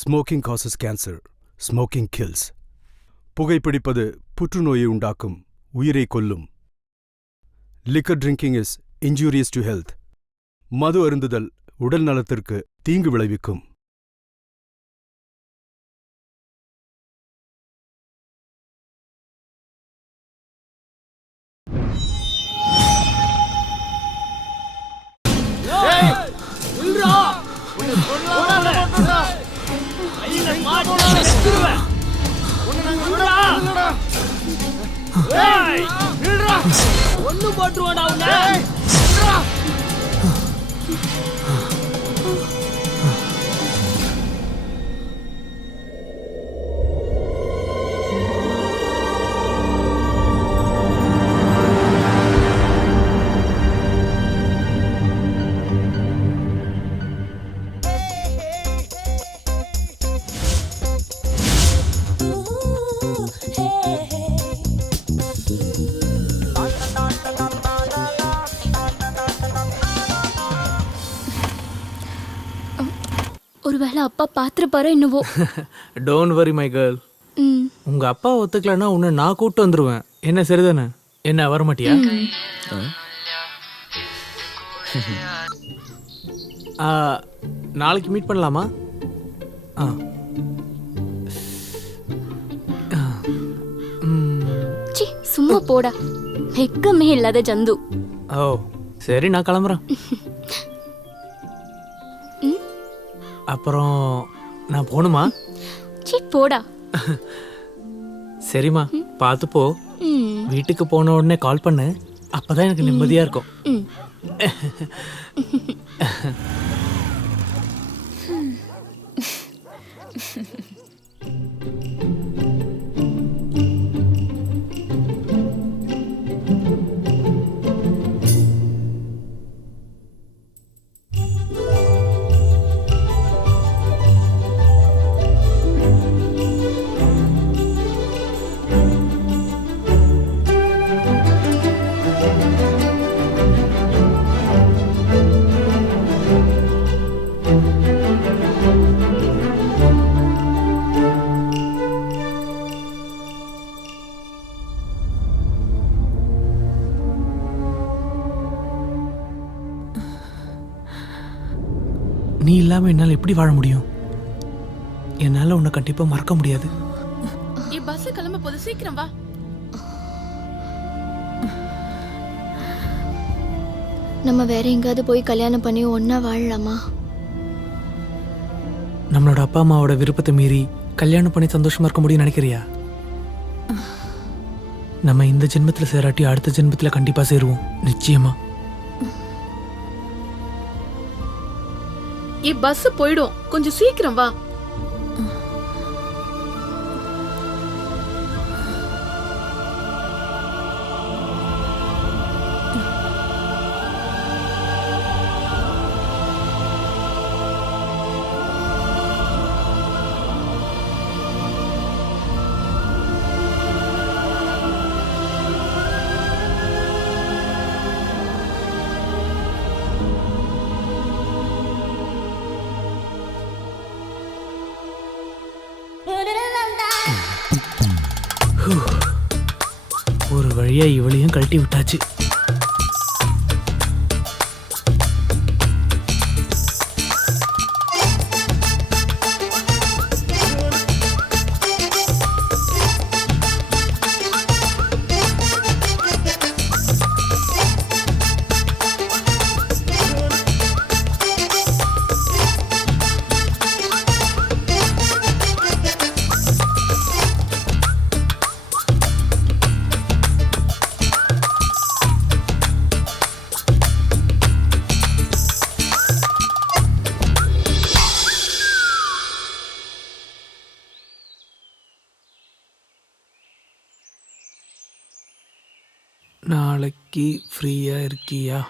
Smoking causes cancer. Smoking kills. புகைப்பிடிப்பது புற்றுநோயை உண்டாக்கும், உயிரை கொல்லும். Liquor drinking is injurious to health. மது அருந்துதல் உடல் நலத்திற்கு தீங்கு விளைவிக்கும். ஒண்ணு போட்டுருவாடா உன்னை. ஒருவேளை அப்பா பாத்துருப்பாரோ என்னவோ. Don't worry my girl. உங்க அப்பா ஒத்துக்கலன்னா உன்னை நான் கூப்பிட்டு வந்துருவேன். என்ன சரிதானே? என்ன வர மாட்டியா? நாளைக்கு மீட் பண்ணலாமா? சும்மா போடா, வெக்கமே இல்லாத ஜந்து. ஓ சரி, நான் கிளம்புறேன். அப்புறம் நான் போகணுமா? போடா. சரிம்மா, பார்த்து போ. வீட்டுக்கு போன உடனே கால் பண்ணு, அப்பதான் எனக்கு நிம்மதியா இருக்கும். நீ இல்லாம என்னால எப்படி வாழ முடியும்? என்னால உன்னை கண்டிப்பா மறக்க முடியாது. பஸ் கிளம்ப போது, சீக்கிரம் வா. நம்ம வேற எங்காவது போய் கல்யாணம் பண்ணி ஒன்னா வாழலாமா? நம்மளோட அப்பா அம்மாவோட விருப்பத்தை மீறி கல்யாணம் பண்ணி சந்தோஷமா இருக்க முடியும் நினைக்கிறியா? நம்ம இந்த ஜென்மத்துல சேராட்டி அடுத்த ஜென்மத்துல கண்டிப்பா சேருவோம், நிச்சயமா. பஸ் போயிடும், கொஞ்சம் சீக்கிரம் வா. ஒரு வழியா இவளையும் கழட்டி விட்டாச்சு. நாளைக்கு ஃப்ரீயா இருக்கியா?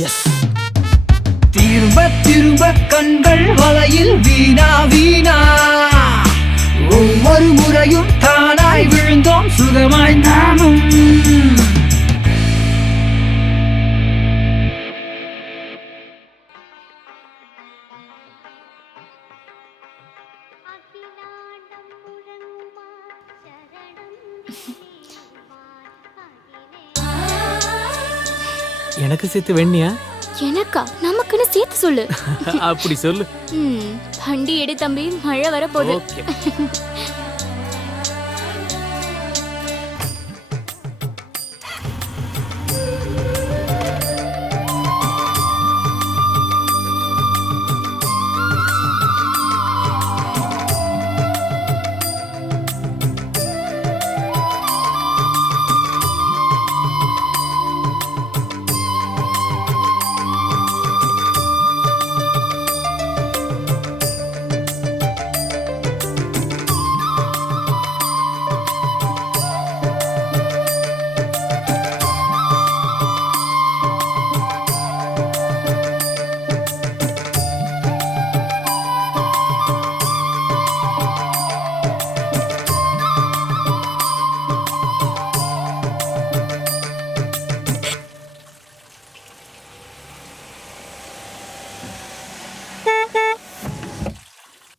Yes. திரும்ப திரும்ப கண்கள் வலையில் வீணா வீணா ஒவ்வொரு முறையும் தானாய் விழுந்தோம் சுகமாய் நாமும் எனக்கு சேர்த்து வெண்ணியா? எனக்கா? நமக்குன்னு சேர்த்து சொல்லு. அப்படி சொல்லு. வண்டி எடு தம்பி, மழை வர போகுது. ஓகே.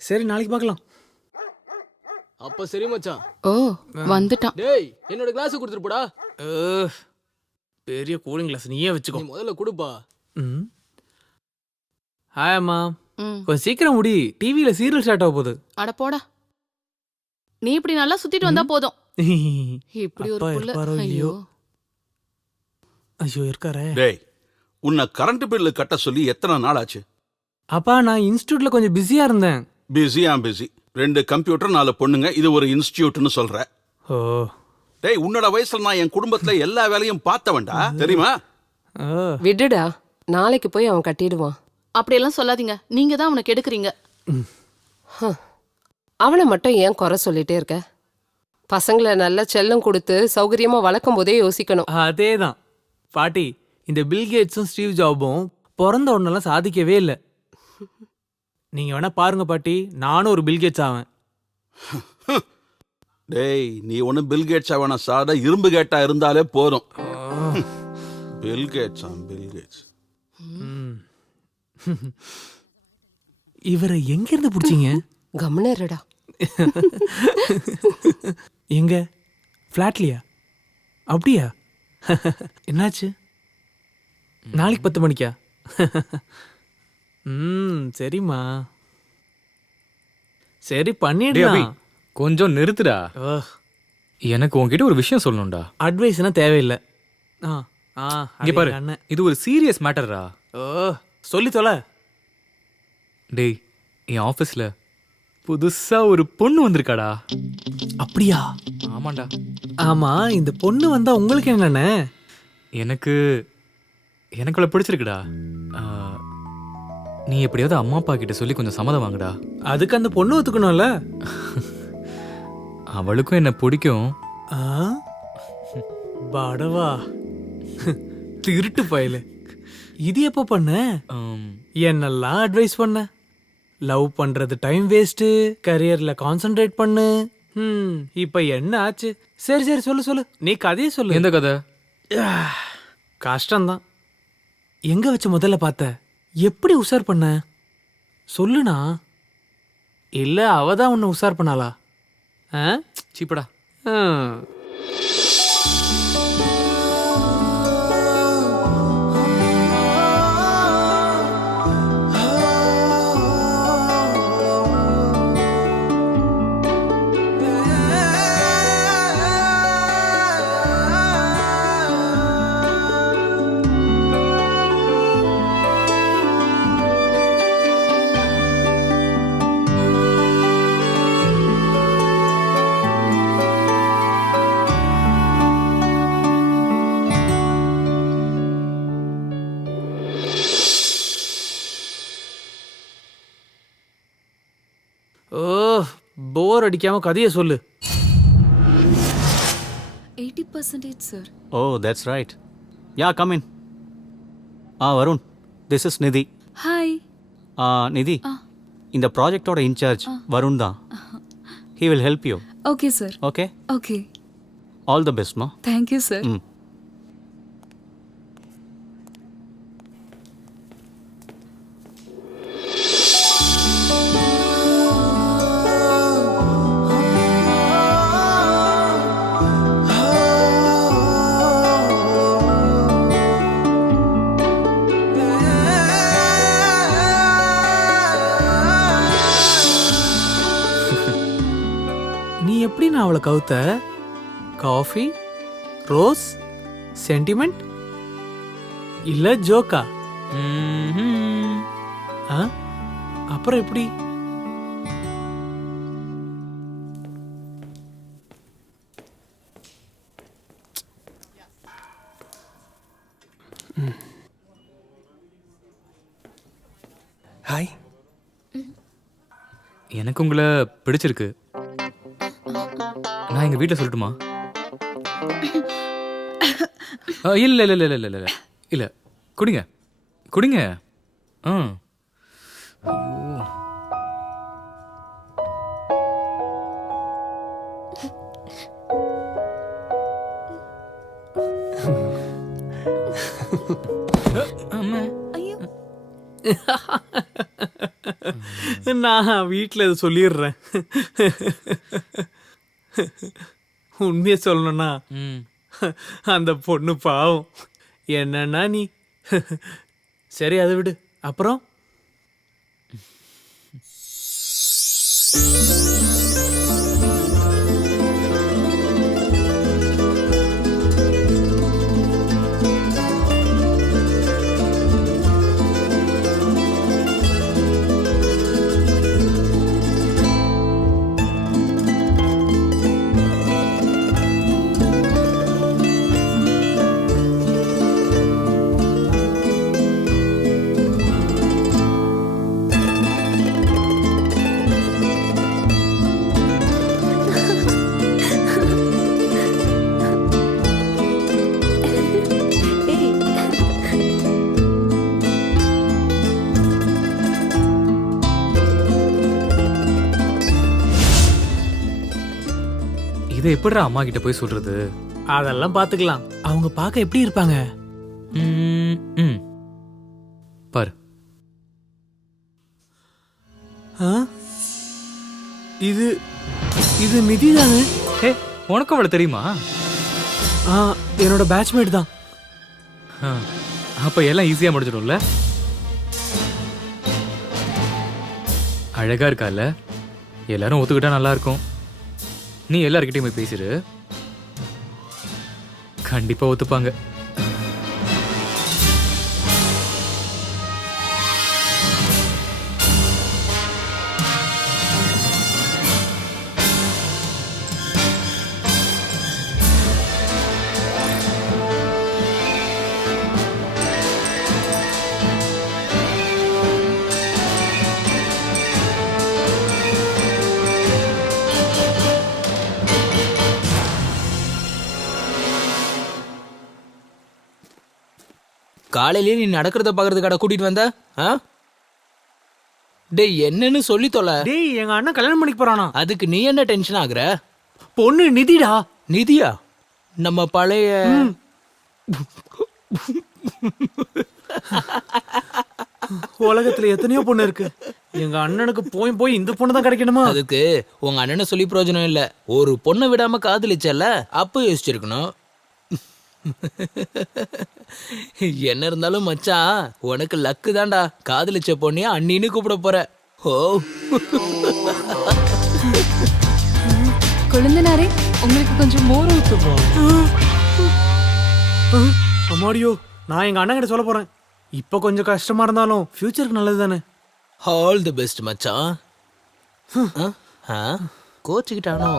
சரி, நாளைக்கு பார்க்கலாம். அப்ப சரி மச்சான். ஓ வந்துட்டான். டேய் என்னோட கிளாஸ் கொடுத்துட்டு போடா. பெரிய கூலிங் கிளாஸ் நீயே வச்சுக்கோ. நீ முதல்ல கொடுப்பா. ஹாய் அம்மா. ம். கொஞ்சம் சீக்கிரம் முடி, டிவியில சீரியல் ஸ்டார்ட் ஆக போகுது. அட போடா, நீ இப்படி நல்லா சுத்திட்டு வந்தா போதும். இப்படி ஒரு அப்பா புள்ள. இருப்பாரோ இல்லையோ? ஐயோ ஐயோ இருக்காரே. டேய், உன்னை கரண்ட் பில்லு கட்ட சொல்லி எத்தனை நாள் ஆச்சு? அப்பா நான் இன்ஸ்டியூட்ல கொஞ்சம் பிஸியா இருந்தேன். பிஸி 2 கம்ப்யூட்டர் 4 பொண்ணுங்க, இது ஒரு இன்ஸ்டியூட்னு சொல்ற. ஓ. டேய், உன்னோட வயசுல நான் என் குடும்பத்துல எல்லா வேலையும் பார்த்தவன்டா, தெரியுமா? விடுடா, நாளைக்கு போய் அவன் கட்டிடுவான். அப்படியெல்லாம் சொல்லாதீங்க, நீங்க தான் அவனை கெடுக்குறீங்க. அவனை மட்டும் ஏன் குறை சொல்லிட்டே இருக்க? பசங்களை நல்ல செல்லம் கொடுத்து சௌகரியமா வளர்க்கும் போதே யோசிக்கணும். அதேதான் பாட்டி, இந்த பில்கேட்ஸும் ஸ்டீவ் ஜாபும் பிறந்த உடனெல்லாம் சாதிக்கவே இல்லை. நீங்க வேணா பாருங்க பாட்டி, நானும் ஒரு பில்கேட்ஸ் ஆவேன். டேய், நீ ஒன்னும் பில்கேட்ஸ் ஆவனா சாதா, இரும்பு கேட்டா இருந்தாலே போதும். பில்கேட்ஸ். இவரை எங்க இருந்து பிடிச்சீங்க? கம்னருடா. எங்க ஃப்ளாட்லியா? அப்படியா? என்னாச்சு? நாளைக்கு 10 மணிக்கா? சரிம்மா, சரி பண்ணிடலாம். கொஞ்சம் நிறுத்துடா. எனக்கு உன்கிட்ட ஒரு விஷயம் சொல்லணும்டா. அட்வைஸ்னா தேவையில்லை. இங்க பாரு, இது ஒரு சீரியஸ் மேட்டர்ரா. சொல்லி தொலை. டேய், என் ஆபீஸ்ல புதுசா ஒரு பொண்ணு வந்திருக்காடா. அப்படியா? ஆமாண்டா. ஆமா, இந்த பொண்ணு வந்தா உங்களுக்கு என்னண்ணே? எனக்கு அவளை பிடிச்சிருக்குடா. நீ எப்படியாவது அம்மா அப்பா கிட்ட சொல்லி கொஞ்சம் சம்மதம் வாங்குடா. அதுக்கு அந்த பொண்ணு ஒத்துக்கணும்ல. அவளுக்கும் என்ன பிடிக்கும். படவா, திருட்டு பயல. இது எப்ப பண்ண? என்னெல்லாம் அட்வைஸ் பண்ண? லவ் பண்றது டைம் வேஸ்ட், கரியர்ல கான்சென்ட்ரேட் பண்ணு. இப்ப என்ன ஆச்சு? சரி சரி சொல்லு, நீ கதையை சொல்லு. எந்த கதை? கஷ்டம்தான். எங்க வச்சு முதல்ல பார்த்த? எப்படி உஷார் பண்ண? சொல்லுனா. இல்ல அவதான் உன்னை உஷார் பண்ணாளா? சீப்படா. போர் அடிக்காம கதையை சொல்லு. 80% sir. Oh, that's right. Yeah, come in. Varun, this is Nidhi. Hi Nidhi இந்த ப்ராஜெக்டோட இன்சார்ஜ் வருண் தான். He will help you. Okay sir. Okay, okay, all the best மா. Thank you sir. ம். நீ எப்படி நான் அவளை கவுத்த? காஃபி, ரோஸ், சென்டிமெண்ட் இல்ல ஜோக்கா? ஆ? அப்புறம் எப்படி? ஹாய். எனக்கு உங்களை பிடிச்சிருக்கு. நான் எங்க வீட்டில் சொல்லட்டுமா? இல்ல இல்ல இல்ல இல்ல இல்ல இல்ல இல்ல குடிங்க குடிங்க. ஆ ஐயோ. அம்மா. நான் வீட்டில் இதை சொல்லிடுறேன். உண்மையை சொல்லணும்னா அந்த பொண்ணு பாவம். என்னன்னா நீ சரி அதை விடு. அப்புறம் இதை எப்படிடா அம்மா கிட்ட போய் சொல்றது? அதெல்லாம் பார்த்துக்கலாம். அவங்க பார்க்க எப்படி இருப்பாங்க? பாரு. இது இது நிதி தானே? ஏ, உனக்கும் அவளை தெரியுமா? என்னோட பேட்ச்மேட் தான். அப்ப எல்லாம் ஈஸியா முடிஞ்சிடும்ல. அழகா இருக்கால, எல்லாரும் ஒத்துக்கிட்டா நல்லா இருக்கும். நீ எல்லார்கிட்டயும் போய் பேசிடு, கண்டிப்பா ஒத்துப்பாங்க. காலையிலேயே நீ நடக்கிறத பாக்குறதுக்காட கூட்டிட்டு வந்த? டேய் என்னன்னு சொல்லி தொலை. டேய் எங்க அண்ணன் கல்யாணம் பண்ணிக்க போறானா? அதுக்கு நீ என்ன டென்ஷன் ஆகுற? பொண்ணு நிதிடா. நிதியா? நம்ம பழைய உலகத்துல எத்தனையோ பொண்ணு இருக்கு. எங்க அண்ணனுக்கு போய் போய் இந்த பொண்ணு தான் கிடைக்கணுமா? அதுக்கு உங்க அண்ணனை சொல்லி பிரயோஜனம் இல்ல. ஒரு பொண்ணை விடாம காதலிச்சல, அப்ப யோசிச்சிருக்கணும். என்ன இருந்தாலும் மச்சான், உனக்கு லக்கு தான்டா. காதலிச்ச பொண்ணிய அண்ணின்னு கூப்பிட போற. ஓ கொழுந்தனாரே, உங்களுக்கு கொஞ்சம் மோர் ஊத்துவோம். அம்மாடியோ, நான் எங்க அண்ணன் கிட்ட சொல்ல போறேன். இப்ப கொஞ்சம் கஷ்டமா இருந்தாலும் ஃபியூச்சருக்கு நல்லது தானே. ஆல் தி பெஸ்ட் மச்சான். கோச்சுக்கிட்டானோ?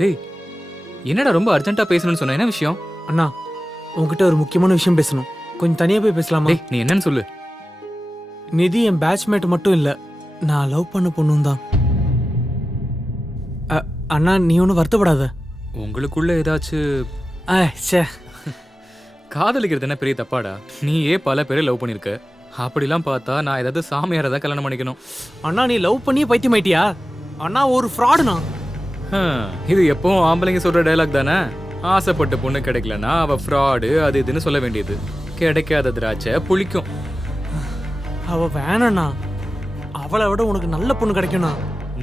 டேய், என்னடா ரொம்ப அர்ஜென்ட்டா பேசணும்னு சொன்ன? என்ன விஷயம்? அண்ணா, உங்ககிட்ட ஒரு முக்கியமான விஷயம் பேசணும். கொஞ்சம் தனியா போய் பேசலாமா? டேய் நீ என்னன்னு சொல்லு. நிதி என் பேட்ச்மேட் மட்டும் இல்ல, நான் லவ் பண்ண பொண்ணும் தான். அண்ணா நீ ஒன்றும் வருத்தப்படாத. உங்களுக்குள்ள ஏதாச்சும் ச்சே, காதலிக்கிறது என்ன பெரிய தப்பாடா? நீயே பல பேரை லவ் பண்ணிருக்க. அப்படிலாம் பார்த்தா நான் ஏதாவது சாமியாரை தான் கல்யாணம் பண்ணிக்கணும். அண்ணா நீ லவ் பண்ணியே பைத்தியமாயிட்டியா? அண்ணா ஒரு ஃப்ராடுண்ணா. இது எப்பவும் ஆம்பளைங்க சொல்ற டயலாக் தானே. ஆசைப்பட்ட பொண்ணு கிடைக்கலன்னா அவ ஃப்ராடு அது இதுன்னு சொல்ல வேண்டியது. கிடைக்காத திராட்சை புளிக்கும். அவ வேணாண்ணா, அவளை விட உனக்கு நல்ல பொண்ணு கிடைக்கும்ண்ணா.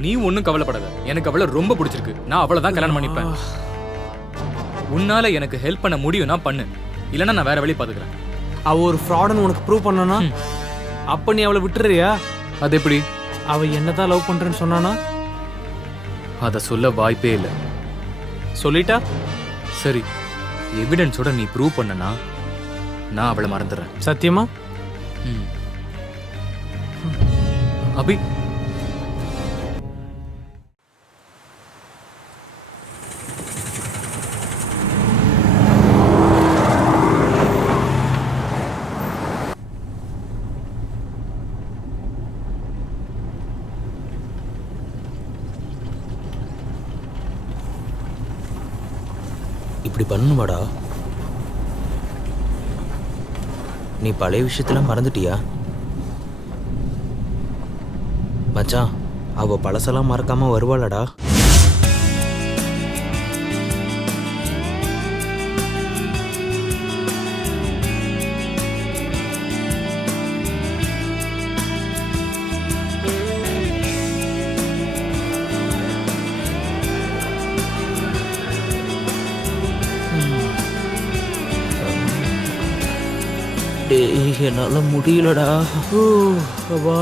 நீ ஒன்றும் கவலைப்படாத, எனக்கு அவளை ரொம்ப பிடிச்சிருக்கு. நான் அவளை தான் கல்யாணம் பண்ணிப்பேன். உன்னால எனக்கு ஹெல்ப் பண்ண முடியும்னா பண்ணு, இல்லைன்னா நான் வேற வழி பார்த்துக்கிறேன். அவ ஒரு ஃப்ராடுன்னு உனக்கு ப்ரூவ் பண்ணனா அப்ப நீ அவளை விட்டுறியா? அது எப்படி? அவ என்னதான் லவ் பண்றேன்னு சொன்னானா? அதை சொல்ல வாய்ப்பே இல்லை. சொல்லிட்டா? சரி, எவிடன்ஸோட நீ ப்ரூவ் பண்ணனா நான் அவளை மறந்துடுறேன். சத்தியமா? அபி இப்படி பண்ணணுமாடா? நீ பழைய விஷயத்தெல்லாம் மறந்துட்டியா மச்சான்? அவ பழசெல்லாம் மறக்காம வருவாளடா. டேய் என்னால முடியலடா. வா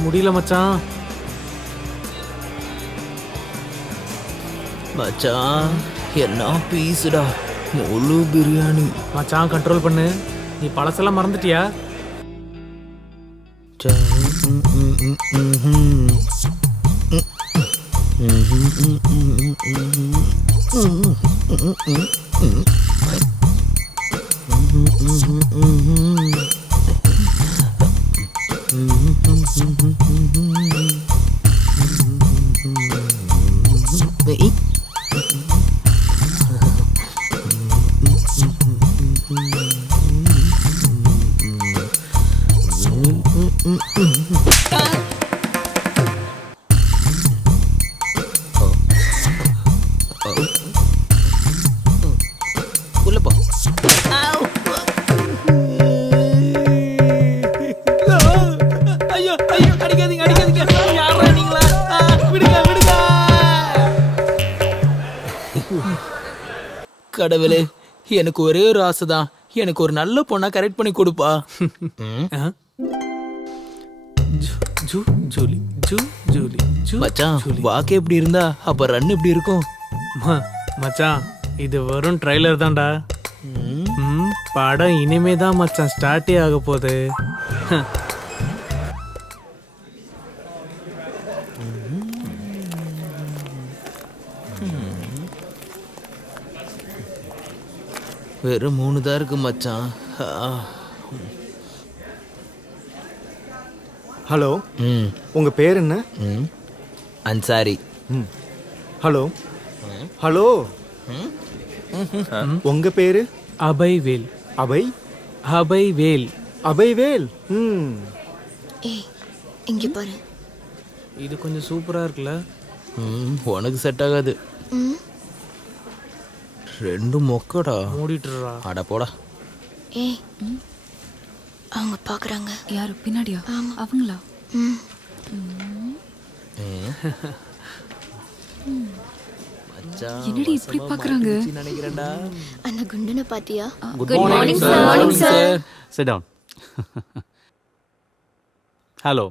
முடியல மச்சான். மச்சான் என்ன பீஸுடா, முழு பிரியாணி. மச்சான் கண்ட்ரோல் பண்ணு, நீ பழசெல்லாம் மறந்துட்டியா? உள்ள போ. ஐயோ ஐயோ, அடிக்காதீங்க அடிக்காதீங்க. யாரா நீங்களா? விடுங்க விடுங்க. கடவுளே, எனக்கு ஒரே ஒரு ஆசைதான், எனக்கு ஒரு நல்ல பொண்ணா கரெக்ட் பண்ணி கொடுப்பா. ஜூலி ஜூ ஜூலி ஜூ மச்சான் வாக்கு எப்படி இருந்தா அப்ப ரன் எப்படி இருக்கும்? மச்சான் இது வெறும் ட்ரைலர் தான்டா. படம் இனிமே தான் மச்சான் ஸ்டார்ட்டே ஆக போகுது. வெறும் 3 தான் இருக்கு மச்சான். ஹலோ, உங்க பேர் என்ன? அன்சாரி. ஹலோ ஹலோ, உங்க பேரு? அபய்வேல். அபய்? அபய்வேல். அபய்வேல். ஏய் இங்க பாரு. இது கொஞ்சம் சூப்பரா இருக்குல்ல? உனக்கு செட் ஆகாது. ரெண்டும் மொக்கடா. மூடிட்டுறா. அட போடா. ஏய் அவங்க பாக்குறாங்க. யாரு பின்னாடியா? அவங்களா? என்னடி இப்படி பாக்குறாங்க? நினைக்கிறேன்டா. அந்த குண்டனை பாத்தியா? Good morning, sir. Morning, sir. Sit down. Hello,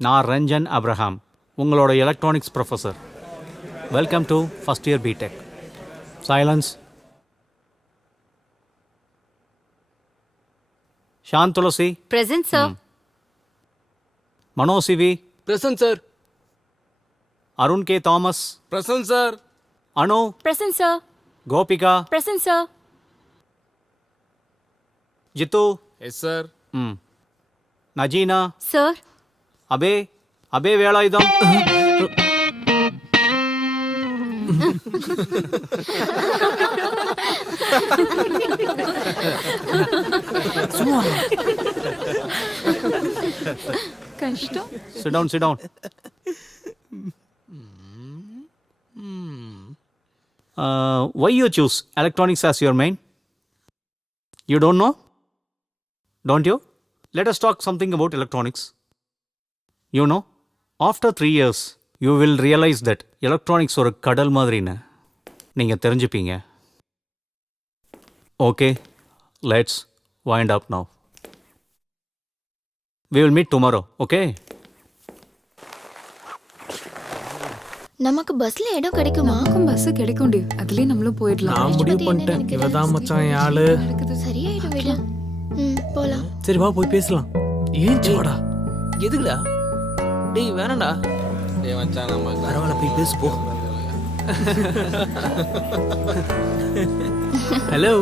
நான் ரஞ்சன் அப்ரஹாம், உங்களோட electronics professor. Welcome to first year BTech. Silence. Shanth Thulasi. Present, sir. Mano CV. Present sir. Arun K Thomas. Present sir. Anu. Present, sir. Gopika. Present, sir. Jithu. Yes sir. ம். Najeena, sir Abhay, Abhay Velayudham. கஷ்டம். Sit down, sit down. Why you choose electronics as your main? You don't know? Don't you? Let us talk something about electronics. You know, after 3 years, you will realize that electronics ஒரு கடல் மாதிரின்னு நீங்கள் தெரிஞ்சுப்பீங்க. Okay, let's wind up now. We will meet tomorrow, okay? நமக்கு பஸ்ல இடம் கிடைக்குமா? நமக்கும் bus கிடைக்கும்டி. அதுலயே நம்மளும் போயிடலாம். நான் முடிவு பண்ணிட்டேன். இவதான் மச்சான் என் ஆளு. சரியாயிடும் விடு. போலாம். சரி வா போய் பேசலாம். ஏன் சோடா? எதுக்குடா? டேய் வேணாம்டா. டேய் மச்சான் நம்ம பரவாயில்ல போய் பேசு போ. ஹலோ,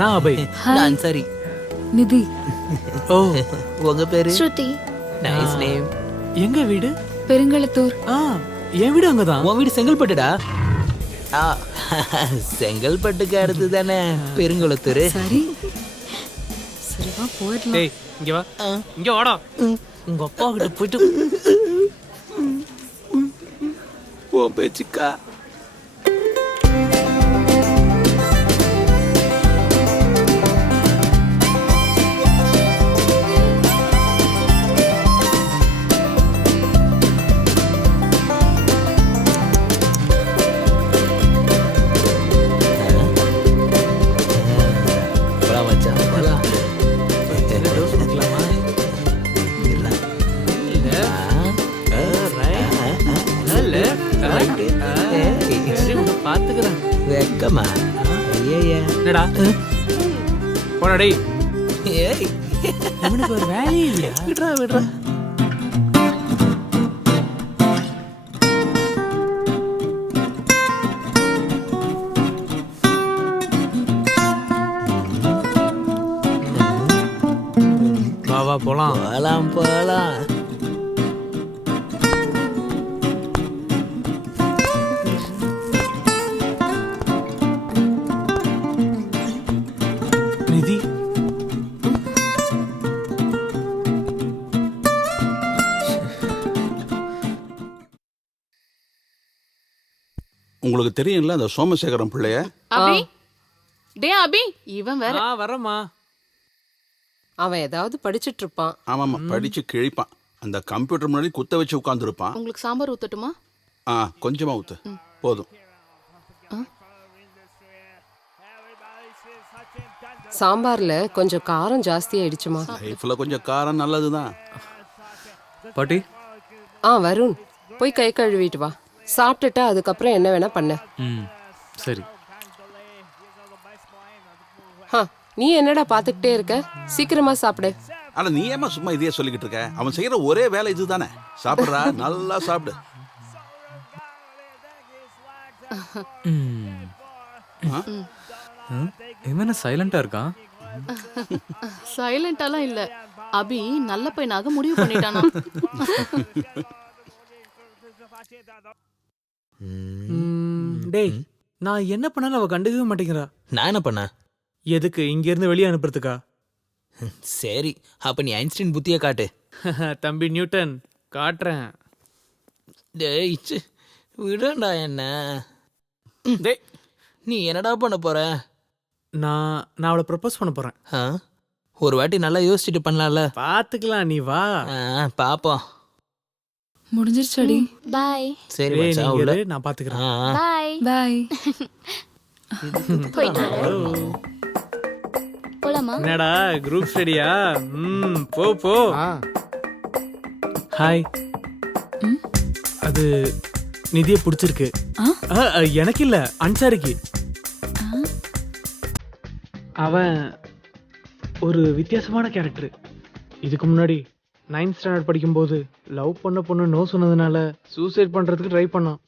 நான் அபய். நான் சரி. நிதி. ஓ, உங்க பேரு? ஸ்ருதி. Nice name. எங்க வீடு? பெருங்களத்தூர். என் வீடு அங்கதான். உன் வீடு செங்கல்பட்டுடா. செங்கல்பட்டுக்கு அடுத்து தானே பெருங்குளத்தூர். சரி சரி வா போயிடலாம். டேய் இங்க வா. இங்க வாடா. உங்க அப்பா கிட்ட போயிட்டு போ பேச்சுக்கா. பாத்துக்கிறேன். வெக்கமா? என்னடா போடா டேய். ஏய் இவனுக்கு ஒரு வேலையே இல்லையா? விடுறா விடுறா. வா வா போலாம். போலாம் போலாம். நிதி உங்களுக்கு தெரியும்ல அந்த சோமசேகரம் பிள்ளைய? அபி டே அபி இவன் வேற. வரமா. அவன் ஏதாவது படிச்சிட்டு இருப்பான். ஆமாம்மா, படிச்சு கிழிப்பான். அந்த கம்ப்யூட்டர் முன்னாடி குத்த வச்சு உட்காந்துருப்பான். உங்களுக்கு சாம்பார் ஊத்தட்டுமா? கொஞ்சமா ஊத்து போதும். சாம்பார்ல கொஞ்சம் காரம் ஜாஸ்தி ஆயிடுச்சுமா. லைஃப்ல கொஞ்சம் காரம் நல்லதுதான். பாட்டி. வருண் போய் கை கழுவிட்டு வா. சாப்பிட்டுட்டு அதுக்கப்புறம் என்ன வேணா பண்ண. சரி. நீ என்னடா பாத்துக்கிட்டே இருக்க? சீக்கிரமா சாப்பிடு. ஆனா நீ ஏமா சும்மா இதையே சொல்லிக்கிட்டு இருக்க? அவன் செய்யற ஒரே வேலை இதுதானே. சாப்பிடுறா, நல்லா சாப்பிடு. இவன் சைலண்டா இருக்கான். சைலண்டாலாம் இல்ல. அபி நல்ல பையனாக முடிவு பண்ணிட்டானா? டேய் நான் என்ன பண்ணாலும் அவ கண்டுக்கவே மாட்டேங்கிறா. நான் என்ன பண்ண? எதுக்கு இங்க இருந்து வெளியே அனுப்புறதுக்கா? சரி அப்ப நீ ஐன்ஸ்டீன் புத்திய காட்டு. தம்பி நியூட்டன் காட்டுறேன். டேய் விடண்டா என்ன. டேய் நீ என்னடா பண்ண போற? நான் அவளை ப்ரப்போஸ் பண்ண போறேன். ஒரு வாட்டி நல்லா யோசிச்சுட்டு பண்ணலாம்ல. பாத்துக்கலாம், நீ வா. பாப்போம். முடிஞ்சிருச்சடி. பை. சரி நீ மச்சான் உள்ள இரு, நான் பாத்துக்கிறேன். பை. பை. போலாமா? என்னடா குரூப் ஸ்டடியா? போ போ. ஹாய். அது நிதிய பிடிச்சிருக்கு. எனக்கு இல்ல, அன்சாரிக்கு. அவன் ஒரு வித்தியாசமான கேரக்டர். இதுக்கு முன்னாடி 9th ஸ்டாண்டர்ட் படிக்கும்போது லவ் பண்ண பொண்ணு நோ சொன்னதுனால சூசைட் பண்றதுக்கு ட்ரை பண்ணான்.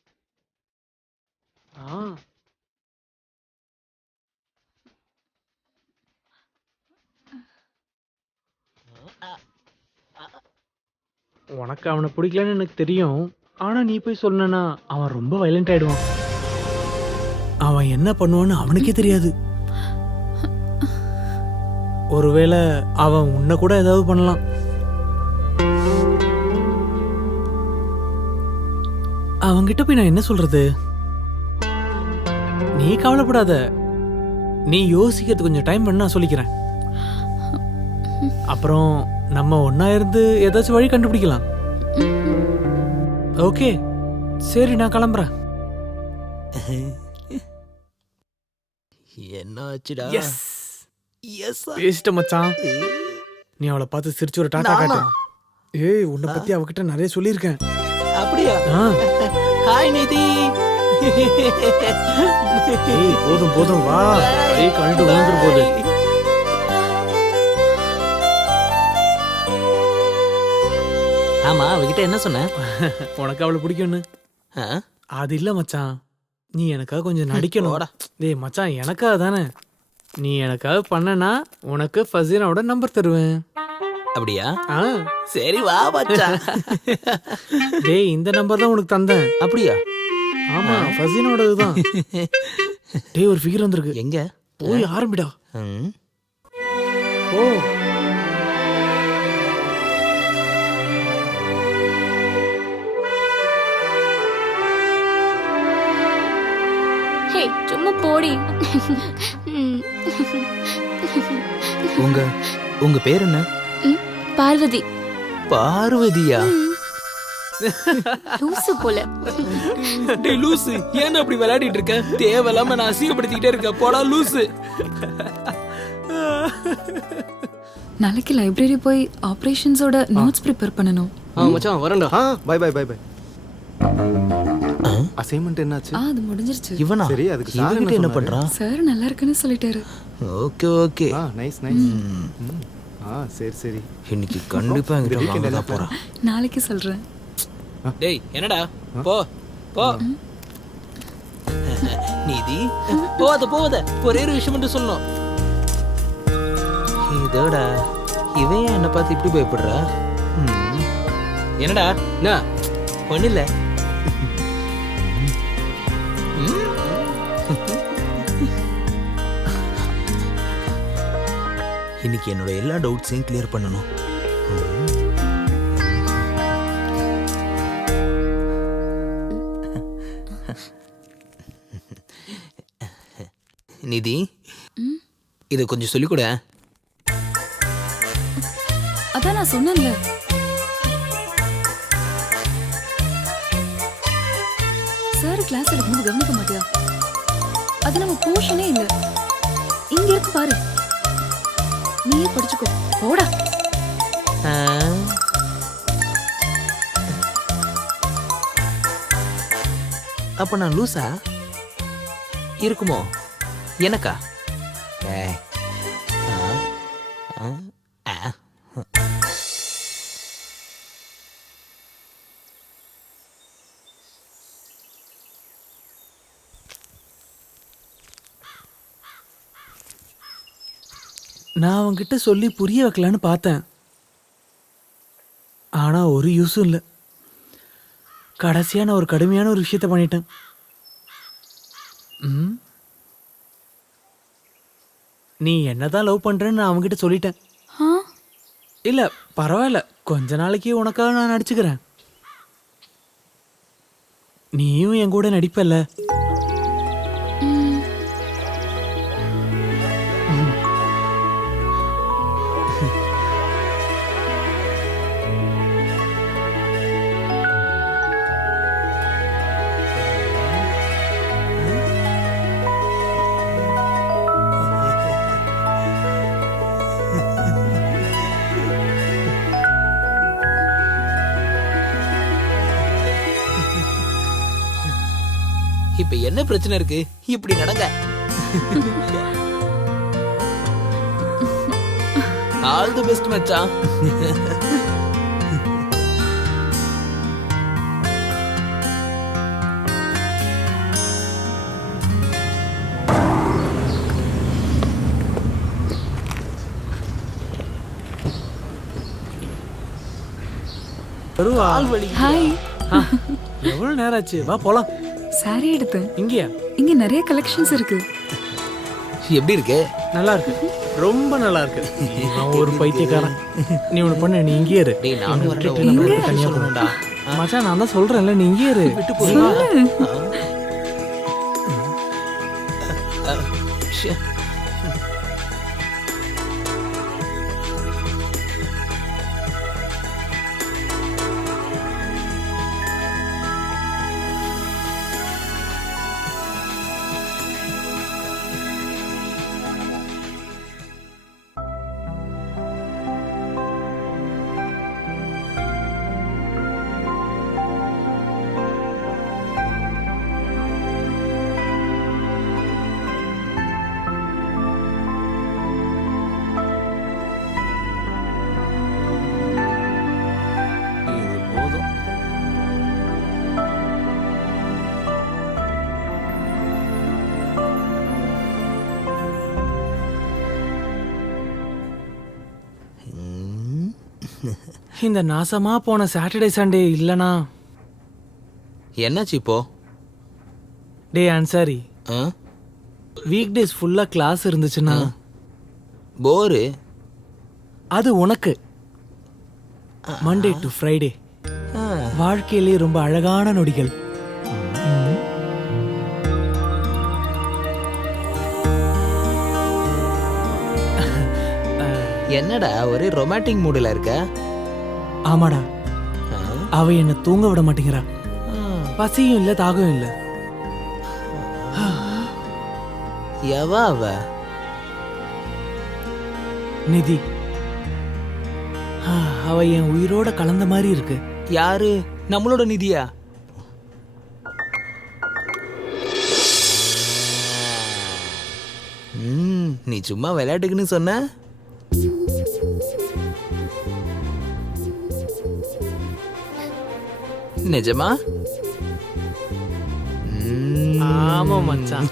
உனக்கு அவனை பிடிக்கலன்னு எனக்கு தெரியும். ஆனா நீ போய் சொன்னா அவன் ரொம்ப வயலண்ட் ஆயிடுவான். அவன் என்ன பண்ணுவான்னு அவனுக்கே தெரியாது. ஒருவேளை அவன் உன்னை கூட ஏதாவது பண்ணலாம். அவன்கிட்ட போய் நான் என்ன சொல்றது? நீ கவலைப்படாத, நீ யோசிக்கிறது கொஞ்சம் டைம் பண்ண நான் சொல்லிக்கிறேன். அப்புறம் நம்ம ஒன்னா இருந்து ஏதாச்சும் வழி கண்டுபிடிக்கலாம். ஓகே சரி, நான் கிளம்புறேன். என்ன ஆச்சுடா? எஸ் எஸ் பேசிட்ட மச்சான். நீ அவளை பார்த்து சிரிச்சு ஒரு டாட்டா காட்டு. ஏய், உன்னை பத்தி அவகிட்ட நிறைய சொல்லியிருக்கேன். அப்படியா? ஆ. ஹாய் நிதி. ஏய், போதும் போதும் வா. ஏய், கழுத்து விழுந்துரு போகுது. ஆமா, அவகிட்ட என்ன சொன்ன? உனக்கு அவளை பிடிக்கும்னு. ஆ? அது இல்ல மச்சான், நீ எனக்காக கொஞ்சம் நடிக்கணும். டேய் மச்சான், எனக்காக தானே. நீ எனக்காக பண்ணனா உனக்கு ஃபசீனாவோட நம்பர் தருவேன். அப்படியா? ஆ. சரி வா மச்சான். டேய், இந்த நம்பர் தான் உனக்கு தந்தேன். அப்படியா? ஆமா, ஃபசீனாவோடது தான். டேய், ஒரு ஃபிகர் வந்திருக்கு. எங்க? போய் ஆரம்பிடா. ம். ஓ, ஹே, சும்மா போடி. உங்க பேர் என்ன? பார்வதி. பார்வதியா? லூசு போல. டேய் லூசு, ஏன் அப்படி விளையாடிட்டு இருக்க? தேவையில்லாம நான் அசிங்கப்படுத்திக்கிட்டே இருக்க. போடா லூசு. நாளைக்கு லைப்ரரி போய் ஆபரேஷன்ஸோட நோட்ஸ் ப்ரிப்பேர் பண்ணனும். மச்சான் வரேன்டா. Bye bye bye bye. Assignment என்னாச்சு? அது முடிஞ்சிருச்சு. இவனா? சரி, அதுக்கு சார் இவன்கிட்ட என்ன பண்றான்? சார் நல்லா இருக்குன்னு சொல்லிட்டாரு. Okay okay. Nice nice. சரி சரி. இன்னைக்கு கண்டிப்பா என்கிட்ட வாங்க தான் போறான். நாளைக்கு சொல்றேன். டேய் என்னடா? போ போ. நிதி போத ஒரே ஒரு விஷயம் மட்டும் சொல்லணும். இதோடா இவன் என்ன பார்த்து இப்படி பயப்படுறா? என்னடா? என்ன ஒண்ணு இல்ல. இன்னைக்கு என்னோட எல்லா டவுட்ஸையும் கிளியர் பண்ணணும். நிதி, இதை கொஞ்சம் சொல்லிக் கொடு. அதான் நான் சொன்னேன்ல. சார் கிளாஸ் எடுக்கும்போது கவனிக்க மாட்டியா? அது நம்ம போர்ஷனே இல்ல. இங்க இருக்கு பாரு, நீயே படிச்சுக்கோ. போடா. அப்ப நான் லூசா இருக்குமோ? எனக்கா? நான் அவன்கிட்ட சொல்லி புரிய வைக்கலான்னு பார்த்தேன். ஆனா ஒரு யூஸும் இல்லை. கடைசியான ஒரு கடுமையான ஒரு விஷயத்த பண்ணிட்டேன். நீ என்னதான் லவ் பண்றேன்னு நான் அவன்கிட்ட சொல்லிட்டேன். இல்ல பரவாயில்ல, கொஞ்ச நாளைக்கு உனக்காக நான் நடிச்சுக்கிறேன். நீயும் என் கூட நடிப்பல்ல? இப்ப என்ன பிரச்சனை இருக்கு? இப்படி நடங்க. ஆல் தி பெஸ்ட் மச்சான். வருவா. ஹாய். எவ்வளவு நேரம் ஆச்சு? வா போலாம். சாரி எடுத்தேன். இங்கயா? இங்க நிறைய கலெக்ஷன்ஸ் இருக்கு. எப்படி இருக்கு? நல்லா இருக்கு, ரொம்ப நல்லா இருக்கு. நான் ஒரு பைத்தியக்காரன். நீ ஒண்ணு பண்ணு, நீ இங்கே இரு. டேய் நானும் வரேன்டா. நம்ம ரெண்டு தனியா போறோம்டா. மச்சான் நான் தான் சொல்றேன்ல, நீ இங்கே இரு. விட்டு போ. இது போதும். இந்த நாசமா போன சாட்டர்டே சண்டே இல்லனா என்னாச்சு இப்போ? டே அன்சாரி, வீக் டேஸ் ஃபுல்லா கிளாஸ் இருந்துச்சுன்னா போரு. அது உனக்கு. மண்டே டு ஃப்ரைடே வாழ்க்கையிலே ரொம்ப அழகான நொடிகள். என்னடா ஒரே ரொமான்டிக் மூடுல இருக்க? ஆமாடா, அவ என்ன தூங்க விட மாட்டேங்கிறா. பசியும் இல்ல, தாகம் இல்ல. எவா அவ? நிதி. அவ என் உயிரோட கலந்த மாதிரி இருக்கு. யாரு? நம்மளோட நிதியா? நீ சும்மா விளையாட்டுக்குன்னு சொன்ன. நிஜமா? ஆமா மச்சான்.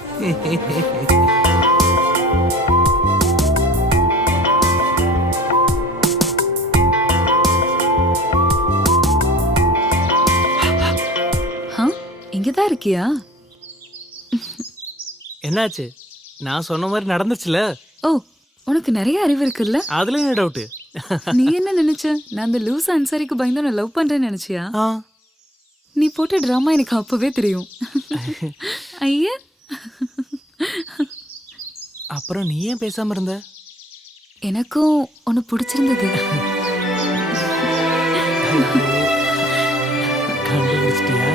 இங்கதான் இருக்கியா? என்னாச்சு? நான் சொன்ன மாதிரி நடந்துச்சுல. ஓ, உனக்கு நிறைய அறிவு இருக்குல்ல. அதுல என்ன டவுட்? நீ என்ன நினைச்ச? நான் அந்த லூஸ் அன்சாரிக்கு பயந்து நான் லவ் பண்றேன்னு நினைச்சியா? நீ போட்ட டிராமா எனக்கு அப்பவே தெரியும். ஐயா, அப்புறம் நீ ஏன் பேசாம இருந்த? எனக்கும் உன்னை பிடிச்சிருந்தது. கண்டுபிடிச்சிட்டியா?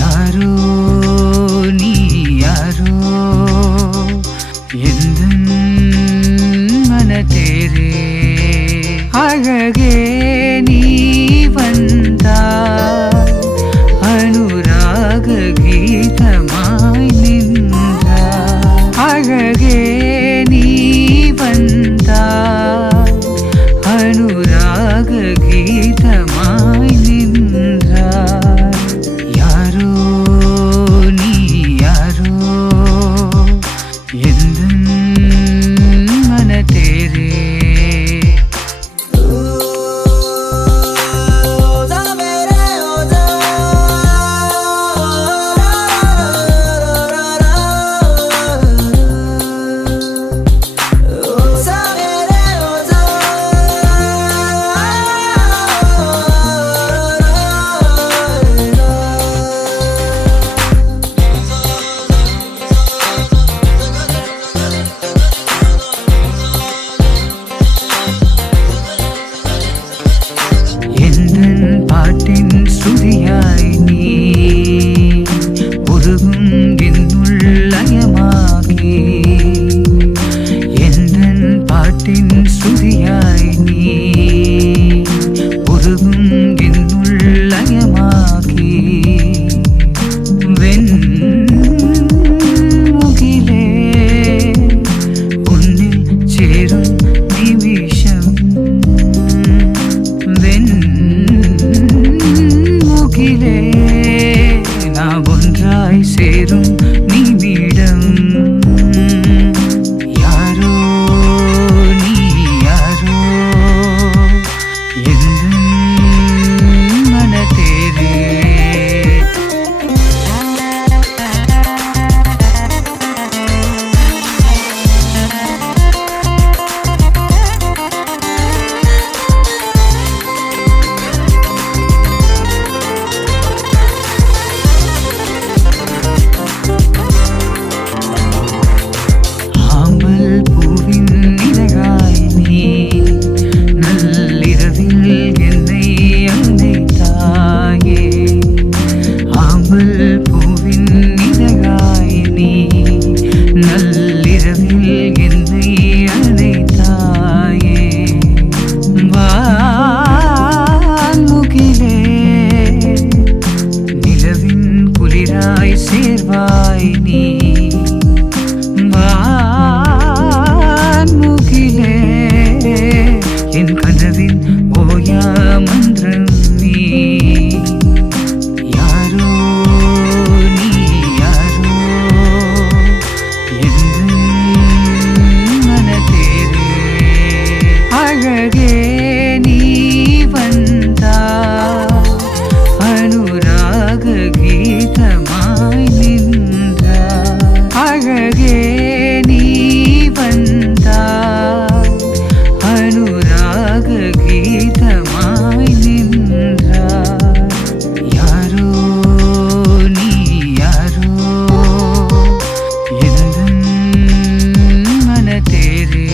யாரோ நீ யாரோ எந்தன் மனதேரே அழகே நீ வந்தாய் அனுராக கீதமாய் நின்றாய் அழகே நீ வந்தாய் அனுராக கீதமாய் நின்றாய் யாரோ நீ யாரோ எந்தன் மனதேரே எந்தன் பாட்டின் சுதியாய் நீ உருகும் என்னுள் லயமாகி எந்தன் பாட்டின் சுதியாய் நீ உருகும் என்னுள் லயமாகி ஓயா மன்றம் நீ யாரோ நீ யாரோ எந்த மனதேரே அழகே நீ வந்தா அனுராக கீதமாய் நின்றா அழகே நீ வந்தா அனுராக கீதமாய் நின்றா யாரோ நீ யாரோ எந்தன் மனதேரே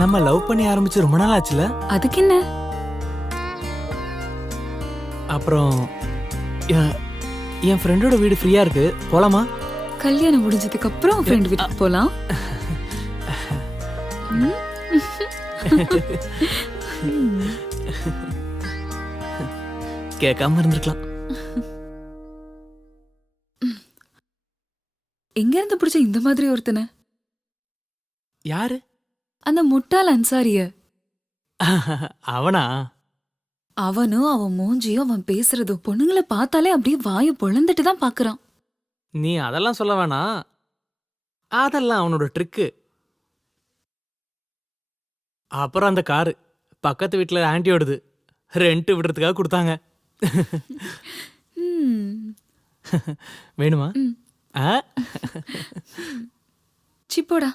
நம்ம லவ் பண்ணி ஆரம்பிச்சு ரொம்ப நாள் ஆச்சுல. அதுக்கு என்ன? அப்புறம் என் ஃப்ரெண்டோட வீடு ஃப்ரீயா இருக்கு, போலாமா? கல்யாணம் முடிஞ்சதுக்கு அப்புறம் ஃப்ரெண்ட் வீட்டுக்கு போலாம். கேட்காம இருந்திருக்கலாம். எங்க இருந்து பிடிச்ச இந்த மாதிரி ஒருத்தனை? யாரு? அந்த முட்டாள் அன்சாரிய. அவனா? அவனும் அவன் மூஞ்சியும் அவன் பேசுறதும் பொண்ணுங்களை பார்த்தாலே அப்படியே வாயை பொழந்துட்டு தான் பாக்குறான். நீ அதெல்லாம் சொல்ல வேணாம், அதெல்லாம் அவனோட ட்ரிக்கு. அப்புறம் அந்த காரு பக்கத்து வீட்டில் ஆன்ட்டியோடது, ரெண்ட் விடுறதுக்காக கொடுத்தாங்க. வேணுமா? சிப்போடா.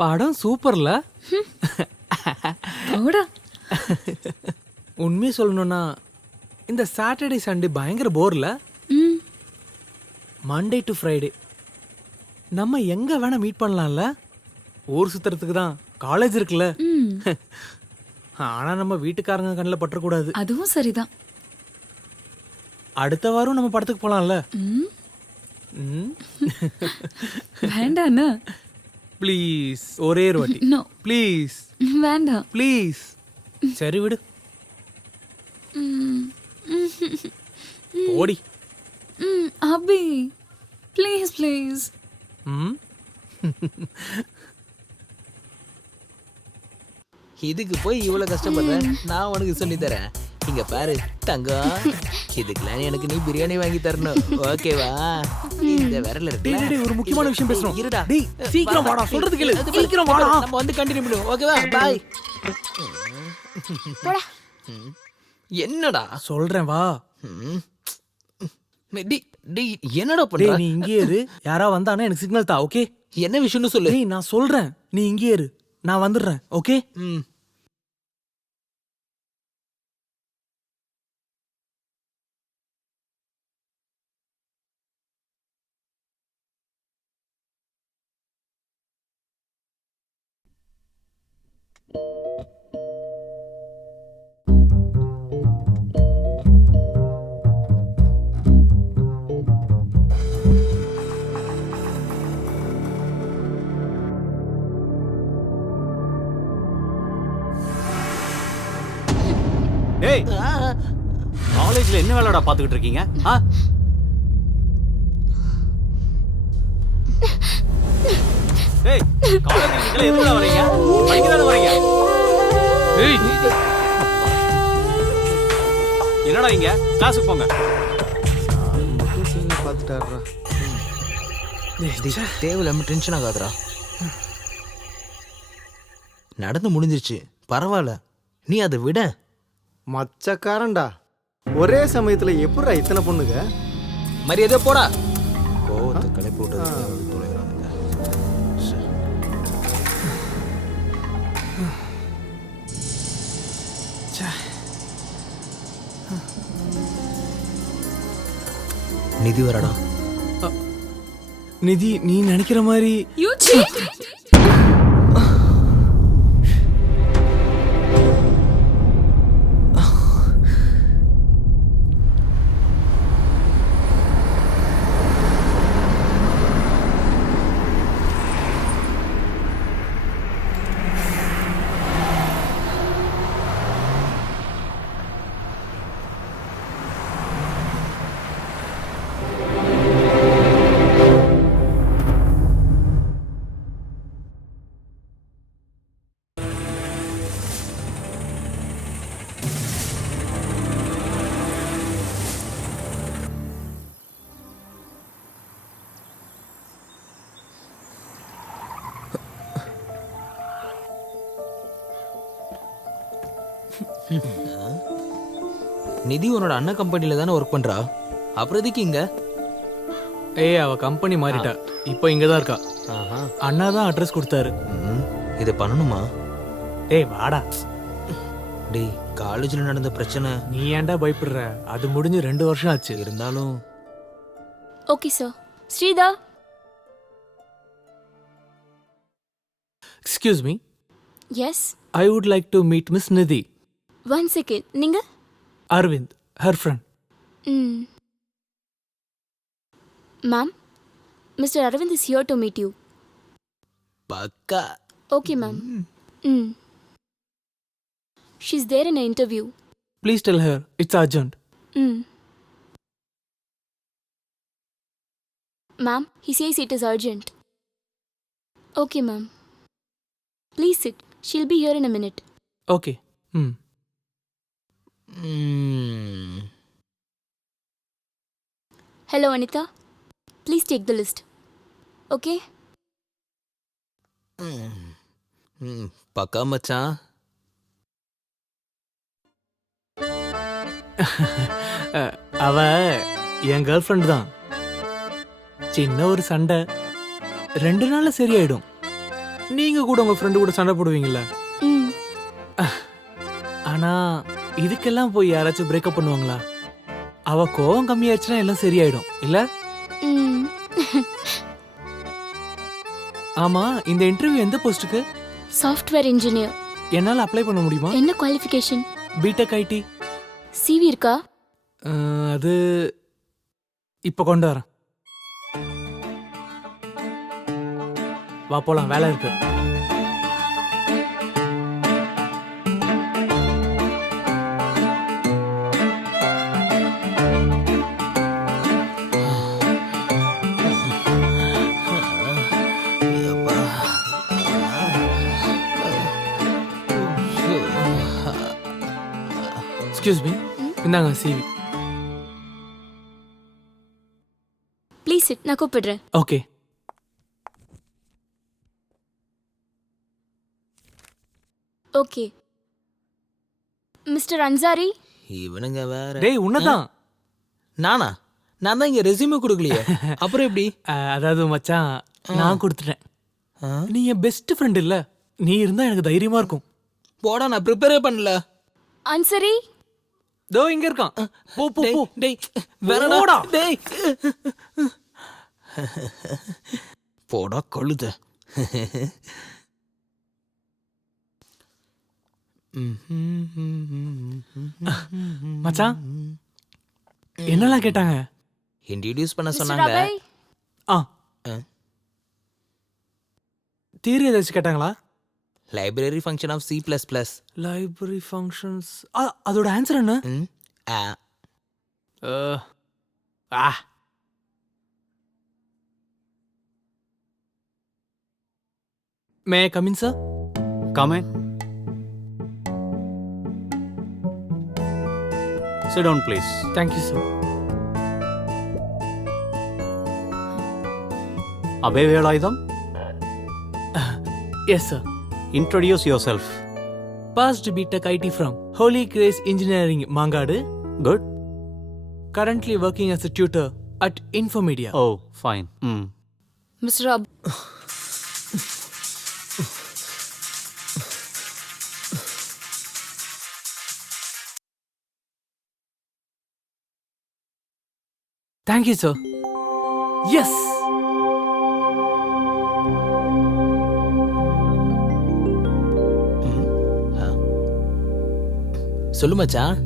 படம் சூப்பர்ல. உண்மையை சொல்லணும்னா இந்த சாட்டர்டே சண்டே பயங்கர போர்ல. மண்டே டு ஃப்ரைடே நம்ம எங்க வேணா மீட் பண்ணலாம்ல. ஊர் சுத்துறதுக்கு தான் காலேஜ் இருக்குல்ல. ஆனா நம்ம வீட்டுக்காரங்க கண்ணில் பற்றக்கூடாது. அதுவும் சரிதான். அடுத்த வாரம் நம்ம படத்துக்கு போலாம்ல. வேண்டாண்ணா ப்ளீஸ், ஒரே ஒரு வாட்டி ப்ளீஸ். வேண்டாம் ப்ளீஸ். சரி விடு, ஓடி. அபி ப்ளீஸ் ப்ளீஸ். இதுக்கு போய் இவ்வளவு கஷ்டப்படுற, நான் உனக்கு சொல்லி தரேன். இங்க பாரு தங்கம், இதுக்கெல்லாம் எனக்கு நீ பிரியாணி வாங்கி தரணும், ஓகேவா? இந்த விரல இருக்கு. ஒரு முக்கியமான விஷயம் பேசணும். இருடா, டேய் சீக்கிரம் வாடா, சொல்றது கேளு. சீக்கிரம் வாடா, நம்ம வந்து கண்டினியூ பண்ணுவோம், ஓகேவா? பாய். என்னடா சொல்றேன் வா. என்னடா பண்ற? நீ இங்கே இரு, யாரா வந்தானே எனக்கு சிக்னல் தா, ஓகே? என்ன விஷயம்னு சொல்லு. டேய் நான் சொல்றேன், நீ இங்கே இரு, நான் வந்துடுறேன், ஓகே? டேய், காலேஜ்ல என்ன வேலைடா பாத்துக்கிட்டு இருக்கீங்க? டேய், காலேஜ்ல நீங்க எதுல வரீங்க? படிக்க தான வரீங்க? ஏய், என்னடா இங்க? கிளாஸுக்கு போங்க. மட்டும் சீனை பார்த்துட்டாருடா. தேவையில்லாம டென்ஷன் ஆகாதடா. நடந்து முடிஞ்சிருச்சு, பரவாயில்ல, நீ அதை விட. மச்சக்காரன்டா, ஒரே சமயத்துல எப்படிடா இத்தனை பொண்ணுங்க? மரியாதை போடா. கோவத்தை கிளப்பி விட்டு நிதி வரடா. நிதி, நீ நினைக்கிற மாதிரி யூ சீட். நிதி உன்னோட அண்ணன் கம்பெனில தானே ஒர்க் பண்றா, அப்புறம் எதுக்கு இங்க? ஏய் அவ கம்பெனி மாறிட்டா, இப்போ இங்க தான் இருக்கா. ஆஹா. அண்ணா தான் அட்ரஸ் கொடுத்தாரு. இதை பண்ணணுமா? டேய் வாடா. டேய் காலேஜ்ல நடந்த பிரச்சனை. நீ ஏன்டா பயப்படுற? அது முடிஞ்சு 2 வருஷம் ஆச்சு. இருந்தாலும் okay sir. Shritha. Excuse me, yes. I would like to meet Miss Nidhi. 1 second. நீங்க? Aravind, her friend. Ma'am, Mister Aravind is here to meet you. பக்கா. Okay ma'am. She is there in interview. Please tell her it's urgent. Ma'am, he says it is urgent. Okay, ma'am. Please sit. She'll be here in a minute. Okay. Hello, Anita. Please take the list. Okay? பக்கா மச்சான். அவ என் girl friend தான். சின்ன ஒரு சண்டை 2 நாள்ல சரியாயிடும். நீங்க கூட உங்க ஃப்ரெண்டு கூட சண்டை போடுவீங்கல்ல. ஆனா இதுக்கெல்லாம் போய் யாராச்சும் பிரேக்கப் பண்ணுவாங்களா? அவ கோவம் கம்மியாச்சுன்னா எல்லாம் சரியாயிடும் இல்ல? ஆமா, இந்த இன்டர்வியூ எந்த போஸ்டுக்கு? Software engineer. என்னால அப்ளை பண்ண முடியுமா? என்ன குவாலிஃபிகேஷன்? BTech ID. சிவி இருக்கா? அது இப்ப கொண்டு வரேன். வா போலாம், வேலை இருக்கு. எக்ஸ்கியூஸ் மீ, இந்தாங்க சிவி. ப்ளீஸ் சிட், நான் கூப்பிடுறேன். ஓகே. ஓகே. மிஸ்டர் அன்சாரி. இவனுங்க வேற. டேய் உன்னதான். நானா? நான் தான் இங்க ரெஸ்யூமே கொடுக்கலையே. அப்புறம் எப்படி? அதாவது மச்சான், நான் கொடுத்துட்டேன். நீ என் பெஸ்ட் ஃப்ரெண்ட் இல்ல, நீ இருந்தா எனக்கு தைரியமா இருக்கும். போடா, நான் ப்ரிப்பேரே பண்ணல. அன்சாரி தோ இங்க இருக்கான். போ போ போ. டேய் வேறடா. டேய் போடா கழுத. மச்சான் என்னெல்லாம் கேட்டாங்க? இன்ட்ரோடியூஸ் பண்ண மிஸ்டர் சொன்னாங்க. அபய். தியரி ஏதாச்சும் கேட்டாங்களா? Library function of C++. Library functions, அதோட ஆன்சர் என்ன? May I come in sir? Come in. Sit down, please. Thank you sir. Abhay Velayudham, yes sir. introduce yourself. Passed BTech IT from Holy Grace Engineering, Mangadu. Good. Currently working as a tutor at Infomedia. Oh, fine. Mister Thank you, sir. Yes. சொல்லு மச்சான்.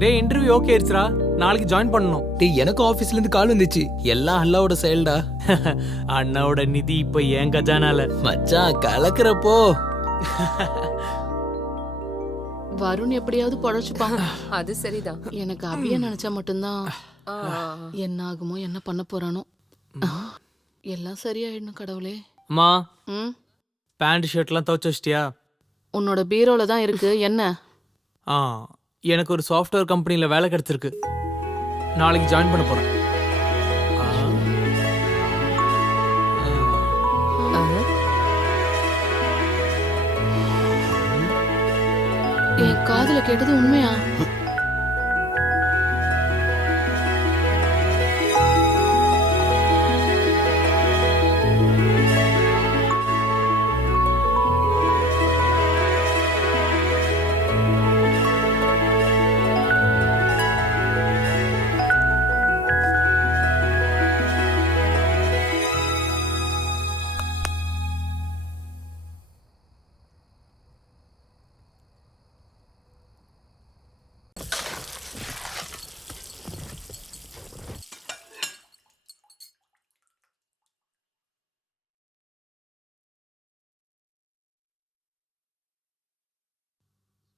டேய் interview okay ஆயிடுச்சுடா, நாளைக்கு join பண்ணணும். டேய் எனக்கு ஆபீஸ்ல இருந்து கால் வந்துச்சு. எல்லாம் அல்லாவோட செயல்டா. அண்ணாவோட நிதி இப்ப ஏன் கஜானால. மச்சான் கலக்குறப்போ வருண் எப்படியாவது பொழைச்சுப்பான். அது சரிதான். எனக்கு அபிய நினைச்சா மட்டும்தான் என்ன ஆகுமோ, என்ன பண்ண போறானோ. எல்லாம் சரியாயிடணும் கடவுளே. அம்மா, ம், பேண்ட் ஷர்ட்லாம் துவைச்சு வச்சிட்டியா? உன்னோட பீரோல தான் இருக்கு. என்ன? எனக்கு ஒரு சாஃப்ட்வேர் கம்பெனில வேலை கிடைச்சிருக்கு, நாளைக்கு ஜாயின் பண்ண போறேன். என் காதுல கேட்டது உண்மையா?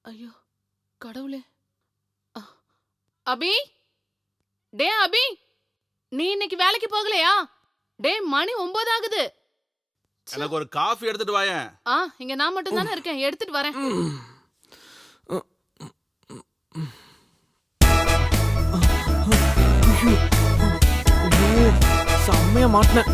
ஐயோ கடவுளே. அ, அபி, டே அபி, நீ இன்னைக்கு வேலைக்கு போகலையா? டே மணி 9 ஆகுது. எனக்கு ஒரு காஃபி எடுத்துட்டு வாயேன். இங்க நான் மட்டும் தானே இருக்கேன், எடுத்துட்டு வரேன். செம்மையா மாட்டினேன்.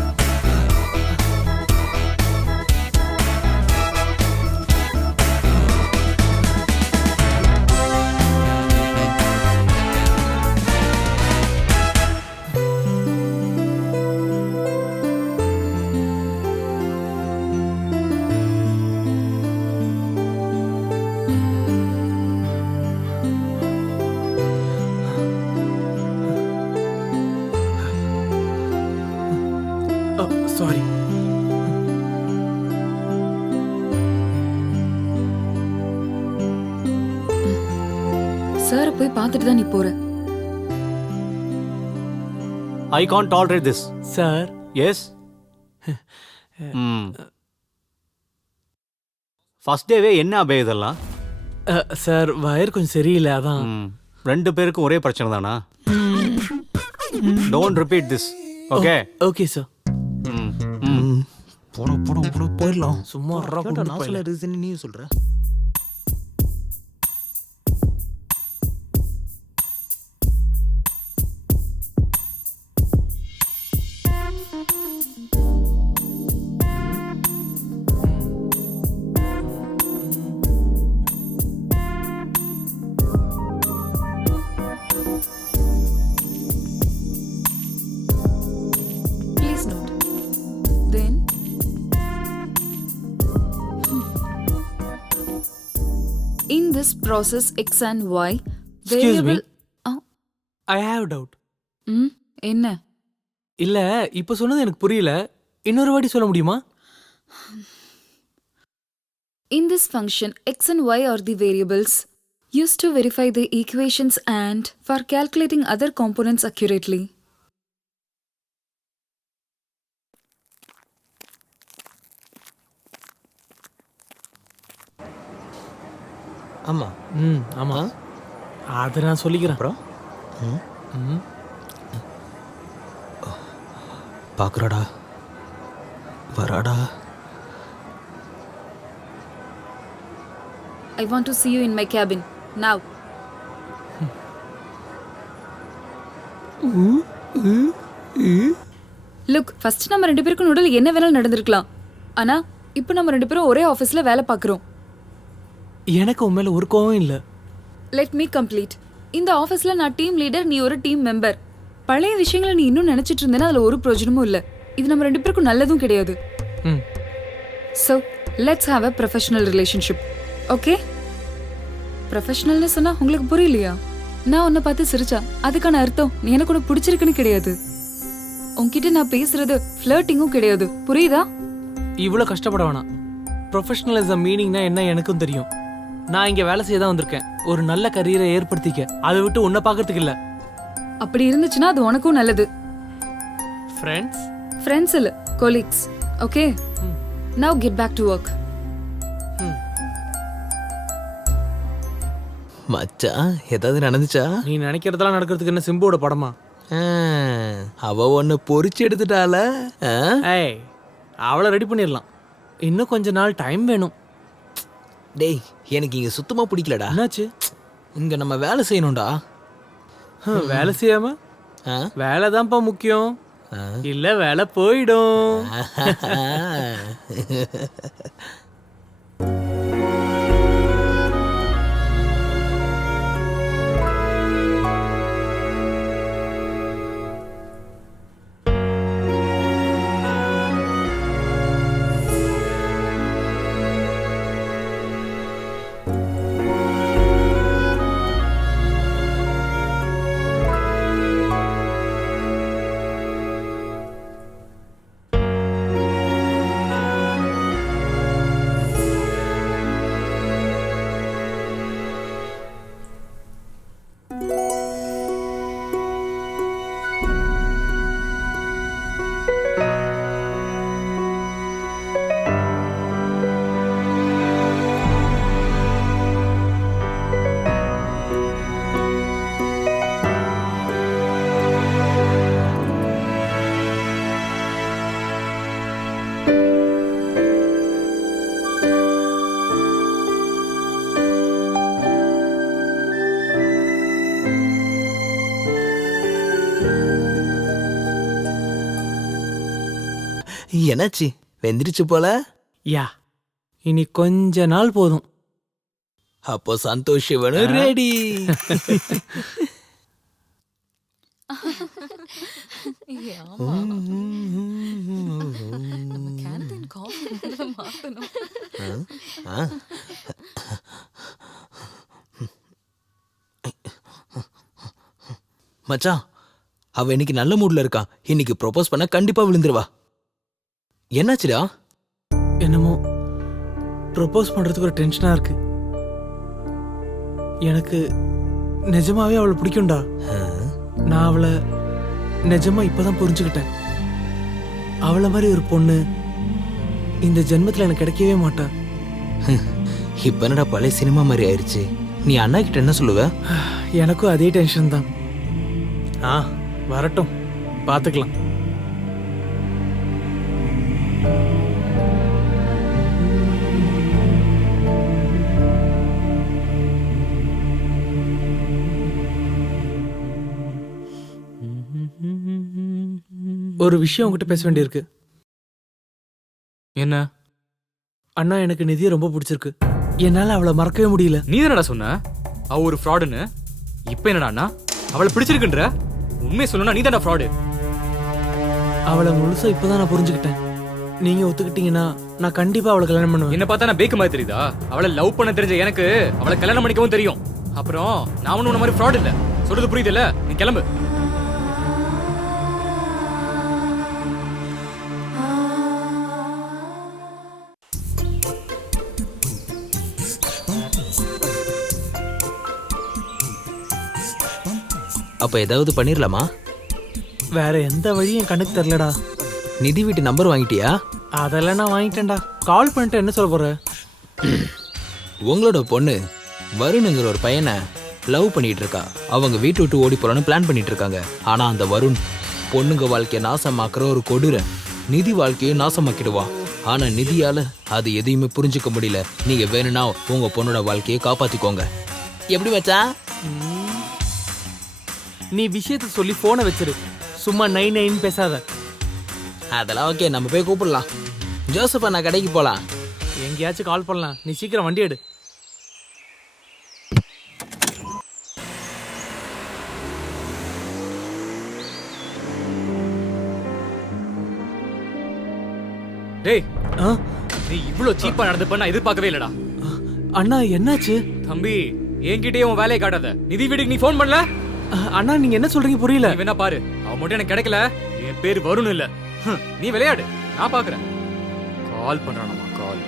சாரி. சார் போய் பார்த்துட்டு தான் நீ போற. I can't tolerate this. Sir. Yes? First டேவே என்ன அபே இதெல்லாம்? சார் வயர் கொஞ்சம் சரியில்லை அதான். 2 பேருக்கும் ஒரே பிரச்சனை தானா? Don't repeat this. Okay? Okay sir. போயிடலாம். சும்மா நான் சொல்ல ரீசன் நீ சொல்ற. Please note. Then in this process x and y Excuse me. variable. I have doubt. என்ன? இல்ல இப்ப சொன்னது எனக்கு புரியல. இன்னொரு வாட்டி சொல்ல முடியுமா? In this function, x and y are the variables used to verify the equations and for calculating other components accurately. ஆமா. ஆமா. அதை நான் சொல்லிக்கிறேன். அப்புறம் பாக்குறாடா, வராடா. I want to see you in my cabin now. Look, first நம்ம 2 பேருக்கும் நடுவில் என்ன வேணாலும் நடந்திருக்கலாம். ஆனா இப்போ நம்ம 2 பேரும் ஒரே ஆபீஸ்ல வேலை பார்க்கறோம். எனக்கு உன் மேல ஒரு கோவம் இல்ல. Let me complete. இந்த ஆபீஸ்ல நான் டீம் லீடர், நீ ஒரு டீம் மெம்பர். பழைய விஷயங்களை நீ இன்னும் நினைச்சிட்டு இருந்தேன்னா அதுல ஒரு பிரயோஜனமும் இல்ல. இது நம்ம 2 பேருக்கும் நல்லதும் கிடையாது. So, let's have a professional relationship. Okay? ப்ரொஃபஷனல்னு சொன்னா உங்களுக்கு புரியலையா? நான் உன்னை பார்த்து சிரிச்சா அதுக்கான அர்த்தம் நீ எனக்கு உனக்கு பிடிச்சிருக்குன்னு கிடையாது. உன்கிட்ட நான் பேசுறது ஃப்ளர்ட்டிங்கும் கிடையாது. புரியுதா? இவ்வளோ கஷ்டப்பட வேணாம். ப்ரொஃபஷனலிசம் மீனிங்னா என்ன எனக்கும் தெரியும். நான் இங்க வேலை செய்ய தான் வந்திருக்கேன், ஒரு நல்ல கரியரை ஏற்படுத்திக்க. அதை விட்டு உன்னை பார்க்கறதுக்கு இல்ல. அப்படி இருந்துச்சுன்னா அது உனக்கும் நல்லது. ஃப்ரெண்ட்ஸ் இல்ல, colleagues. Okay, now get back to work. மச்சான், ஏதாவது நடந்துச்சா? நீ நினைக்கிறதெல்லாம் நடக்கிறதுக்கு என்ன சிம்புவோட படமா? அவ ஒன்னு பொறிச்சு எடுத்துட்டால. ஏய், அவளை ரெடி பண்ணிடலாம். இன்னும் கொஞ்ச நாள் டைம் வேணும். டேய், எனக்கு இங்க சுத்தமா பிடிக்கலடா. என்னாச்சு? இங்க நம்ம வேலை செய்யணும்டா. வேலை செய்யாம வேலை தான்ப்பா முக்கியம். இல்ல வேலை போயிடும். என்னாச்சு வெந்திருச்சு போல? யா இனி கொஞ்ச நாள் போதும். அப்போ சந்தோஷ் சிவனும் ரெடி. மச்சான், அவ இன்னைக்கு நல்ல மூட்ல இருக்கா. இன்னைக்கு ப்ரோபோஸ் பண்ண கண்டிப்பா விழுந்துருவா. என்னாச்சுடா? என்னமோ ப்ரொபோஸ் பண்றதுக்கு ஒரு டென்ஷனா இருக்கு. எனக்கு நிஜமாவே அவளை பிடிக்கும்டா. நான் அவளை நிஜமா இப்பதான் புரிஞ்சுக்கிட்டேன். அவளை மாதிரி ஒரு பொண்ணு இந்த ஜென்மத்துல எனக்கு கிடைக்கவே மாட்டா. இப்ப என்னடா பழைய சினிமா மாதிரி ஆயிடுச்சு. நீ அண்ணா கிட்ட என்ன சொல்லுவ? எனக்கும் அதே டென்ஷன் தான். வரட்டும், பாத்துக்கலாம். ஒரு விஷயம் உங்ககிட்ட பேச வேண்டியிருக்கு. என்ன? அண்ணா, எனக்கு நிதியை ரொம்ப பிடிச்சிருக்கு. என்னால அவளை மறக்கவே முடியல. நீ என்னடா சொன்ன அவ ஒரு ஃப்ராடுன்னு? இப்ப என்னடா அண்ணா அவளை பிடிச்சிருக்குன்ற? உண்மையை சொல்லணும்னா நீ தானே ஃப்ராடு. அவளை முழுசா இப்பதான் நான் புரிஞ்சுக்கிட்டேன். நீங்க ஒத்துக்கிட்டீங்கன்னா நான் கண்டிப்பா அவளை கல்யாணம் பண்ணுவேன். என்ன பார்த்தா நான் பேக்கு மாதிரி தெரியுதா? அவளை லவ் பண்ண தெரிஞ்ச எனக்கு அவளை கல்யாணம் பண்ணிக்கவும் தெரியும். அப்புறம் நான் ஒன்னும் உன்ன மாதிரி ஃப்ராட் இல்ல. சொல்றது புரியுதுல்ல? நீ கிளம்பு. அப்ப ஏதாவது பண்ணிரலாமா? வேற எந்த வழியும் என் கண்ணுக்கு தெரியலடா. நிதி வீட்டு நம்பர் வாங்கிட்டியா? அதெல்லாம் நான் வாங்கிட்டேன்டா. கால் பண்ணிட்டு என்ன சொல்ல போற? உங்களோட பொண்ணு வருணுங்கிற ஒரு பையனை லவ் பண்ணிட்டு இருக்கா. அவங்க வீட்டு விட்டு ஓடி போறான்னு பிளான் பண்ணிட்டு இருக்காங்க. ஆனா அந்த வருண் பொண்ணுங்க வாழ்க்கையை நாசமாக்குற ஒரு கொடூரன். நிதி வாழ்க்கையை நாசமாக்கிடுவான். ஆனா நிதியால அது எதையுமே புரிஞ்சுக்க முடியல. நீங்க வேணும்னா உங்க பொண்ணோட வாழ்க்கையை காப்பாத்திக்கோங்க. எப்படி வச்சா? நீ விஷயத்த சொல்லி போனை வச்சிரு. சும்மா நைன் பேசாத. அதெல்லாம் ஓகே, நம்ம போய் கூப்பிடலாம். ஜோசப் அண்ணா கடைக்கு போலாம். எங்கேயாச்சும் கால் பண்ணலாம். நீ சீக்கிரம் வண்டி எடு. டேய், நீ இவ்ளோ சீப்பா நடந்து பண்ண எதிர்பார்க்கவே இல்லடா. அண்ணா, என்னாச்சு? தம்பி, என்கிட்டயே உன் வேலையை காட்டாத. நிதி வீட்டுக்கு நீ ஃபோன் பண்ணல? அண்ணா, நீங்க என்ன சொல்றீங்க புரியல. நீ வேணா பாரு, அவன் மட்டும் எனக்கு கிடைக்கல. என் பேர் வருண் இல்ல. நீ விளையாடு, நான் பாக்குறேன். கால் பண்றானம்மா, கால்.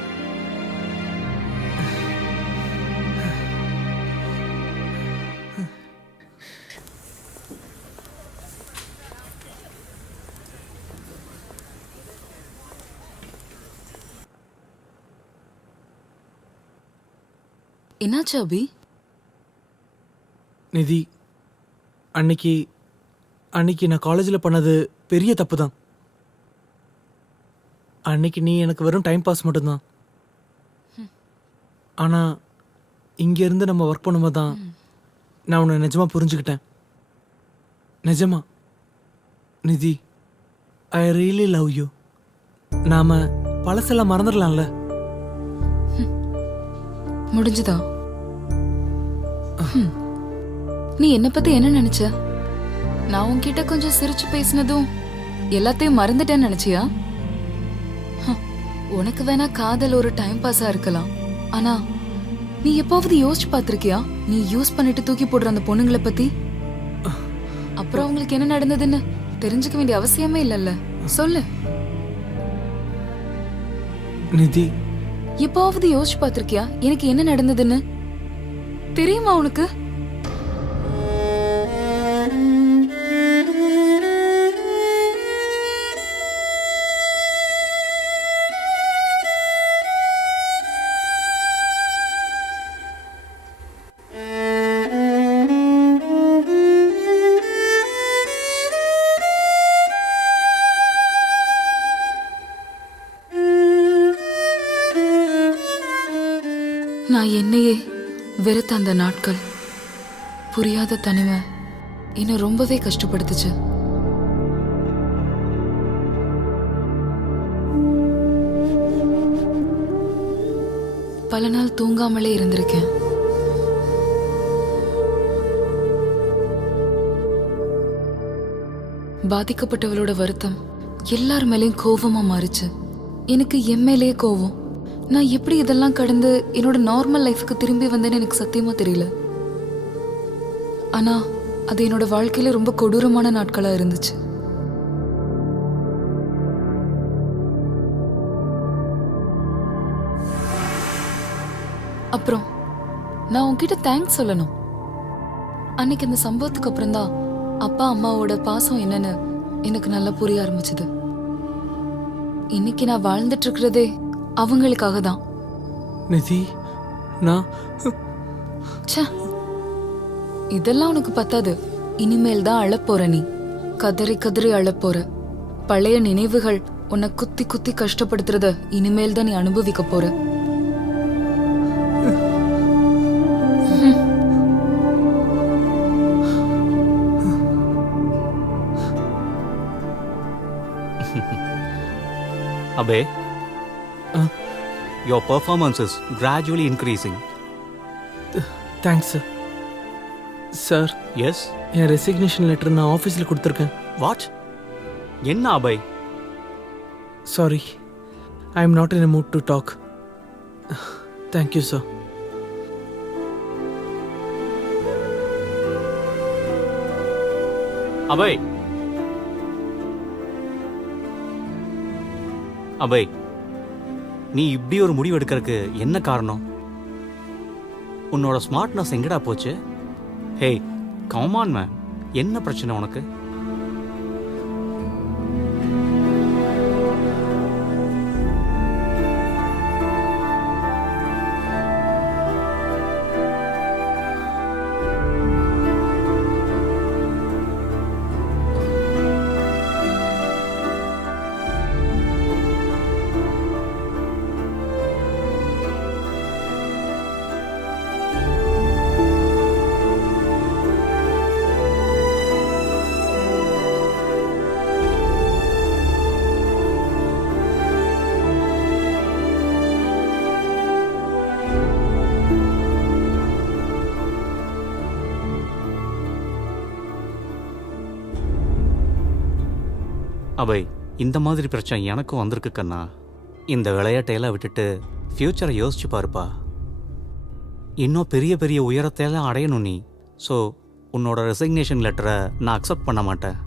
என்னாச்சு அபி? நிதி, அன்னைக்கு நான் காலேஜில் பண்ணது பெரிய தப்பு தான். அன்னைக்கு நீ எனக்கு வெறும் டைம் பாஸ் மட்டும்தான். ஆனால் இங்கேருந்து நம்ம ஒர்க் பண்ணும்போது தான் நான் உன்னை நிஜமாக புரிஞ்சுக்கிட்டேன். நிஜமா நிதி, ஐ ரியலி லவ் யூ. நாம பழசெல்லாம் மறந்துடலாம்ல. முடிஞ்சுதா? நீ என்ன பத்தி என்ன நினைச்ச? நான் உன்கிட்ட கொஞ்சம் சிரிச்சு பேசினதும் எல்லாத்தையும் மறந்துட்டேன்னு நினைச்சியா? உனக்கு வேணா காதல் ஒரு டைம் பாஸா இருக்கலாம். ஆனா நீ எப்போவது யோசிச்சு பார்த்திருக்கியா நீ யூஸ் பண்ணிட்டு தூக்கி போடுற அந்த பொண்ணுங்களை பத்தி? அப்புறம் அவங்களுக்கு என்ன நடந்ததுன்னு தெரிஞ்சுக்க வேண்டிய அவசியமே இல்லைல்ல. சொல்லு நிதி, எப்போவது யோசிச்சு பார்த்திருக்கியா எனக்கு என்ன நடந்ததுன்னு? தெரியுமா உனக்கு? நான் என்னையே வெறுத்த அந்த நாட்கள், புரியாத தனிமை என்னை ரொம்பவே கஷ்டப்படுத்துச்சு. பல நாள் தூங்காமலே இருந்திருக்கேன். பாதிக்கப்பட்டவளோட வருத்தம் எல்லார் மேலேயும் கோவமா மாறிச்சு. எனக்கு என் மேலேயே கோவம். நான் எப்படி இதெல்லாம் கடந்து என்னோட நார்மல் லைஃபுக்கு திரும்பி வந்தேன்னு எனக்கு சத்தியமா தெரியல. ஆனா அது என்னோட வாழ்க்கையில ரொம்ப கொடூரமான நாட்களா இருந்துச்சு. அப்புறம் நான் உன்கிட்ட தேங்க்ஸ் சொல்லணும். அன்னைக்கு இந்த சம்பவத்துக்கு அப்புறம் தான் அப்பா அம்மாவோட பாசம் என்னன்னு எனக்கு நல்லா புரிய ஆரம்பிச்சது. இன்னைக்கு நான் வாழ்ந்துட்டு இருக்கிறதே அவங்களுக்காக தான். நிதி, நான் இதெல்லாம் உனக்கு பத்தாது. இனிமேல் தான் அழப்போற. நீ கதறி கதறி அழப்போற. பழைய நினைவுகள் உன்னை குத்தி குத்தி கஷ்டப்படுத்துறத இனிமேல் தான் நீ அனுபவிக்க போற. Abhay, your performance is gradually increasing. Thanks sir. Sir, Yes? என் ரெசிக்னேஷன் லெட்டர் நான் ஆஃபீஸில் கொடுத்துருக்கேன். What? என்ன Abhay? Sorry, I am not in a mood to talk. Thank you sir. Abhay, Abhay, நீ இப்படி ஒரு முடிவு எடுக்கிறதுக்கு என்ன காரணம்? உன்னோட ஸ்மார்ட்னஸ் எங்கடா போச்சு? ஹே, கம் ஆன் மேன், என்ன பிரச்சனை உனக்கு? அபய், இந்த மாதிரி பிரச்சனை எனக்கும் வந்திருக்கு கண்ணா. இந்த விளையாட்டையெல்லாம் விட்டுட்டு ஃப்யூச்சரை யோசிச்சு பாருப்பா. இன்னும் பெரிய பெரிய உயரத்தையெல்லாம் அடையணும் நீ. ஸோ உன்னோட ரெசிக்னேஷன் லெட்டரை நான் அக்செப்ட் பண்ண மாட்டேன்.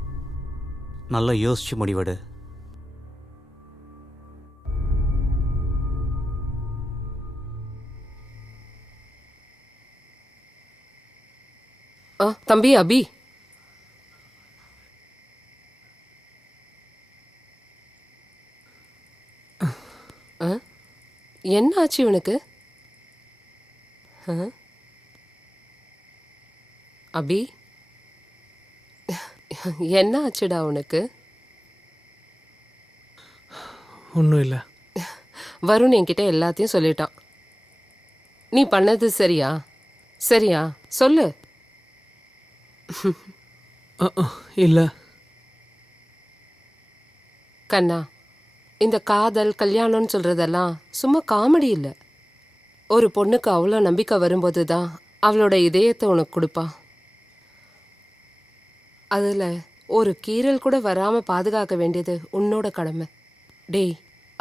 நல்லா யோசிச்சு முடிவெடு. தம்பி அபி, என்ன ஆச்சு இவனுக்கு? அபி, என்ன ஆச்சுடா உனக்கு? ஒன்றும் இல்லை. வருண் என்கிட்ட எல்லாத்தையும் சொல்லிட்டான். நீ பண்ணது சரியா? சரியா சொல்லு. இல்லை கண்ணா, இந்த காதல் கல்யாணம்னு சொல்றதெல்லாம் சும்மா காமெடி இல்லை. ஒரு பொண்ணுக்கு அவ்வளோ நம்பிக்கை வரும்போது தான் அவளோட இதயத்தை உனக்கு கொடுப்பா. அதில் ஒரு கீறல் கூட வராமல் பாதுகாக்க வேண்டியது உன்னோட கடமை. டேய்,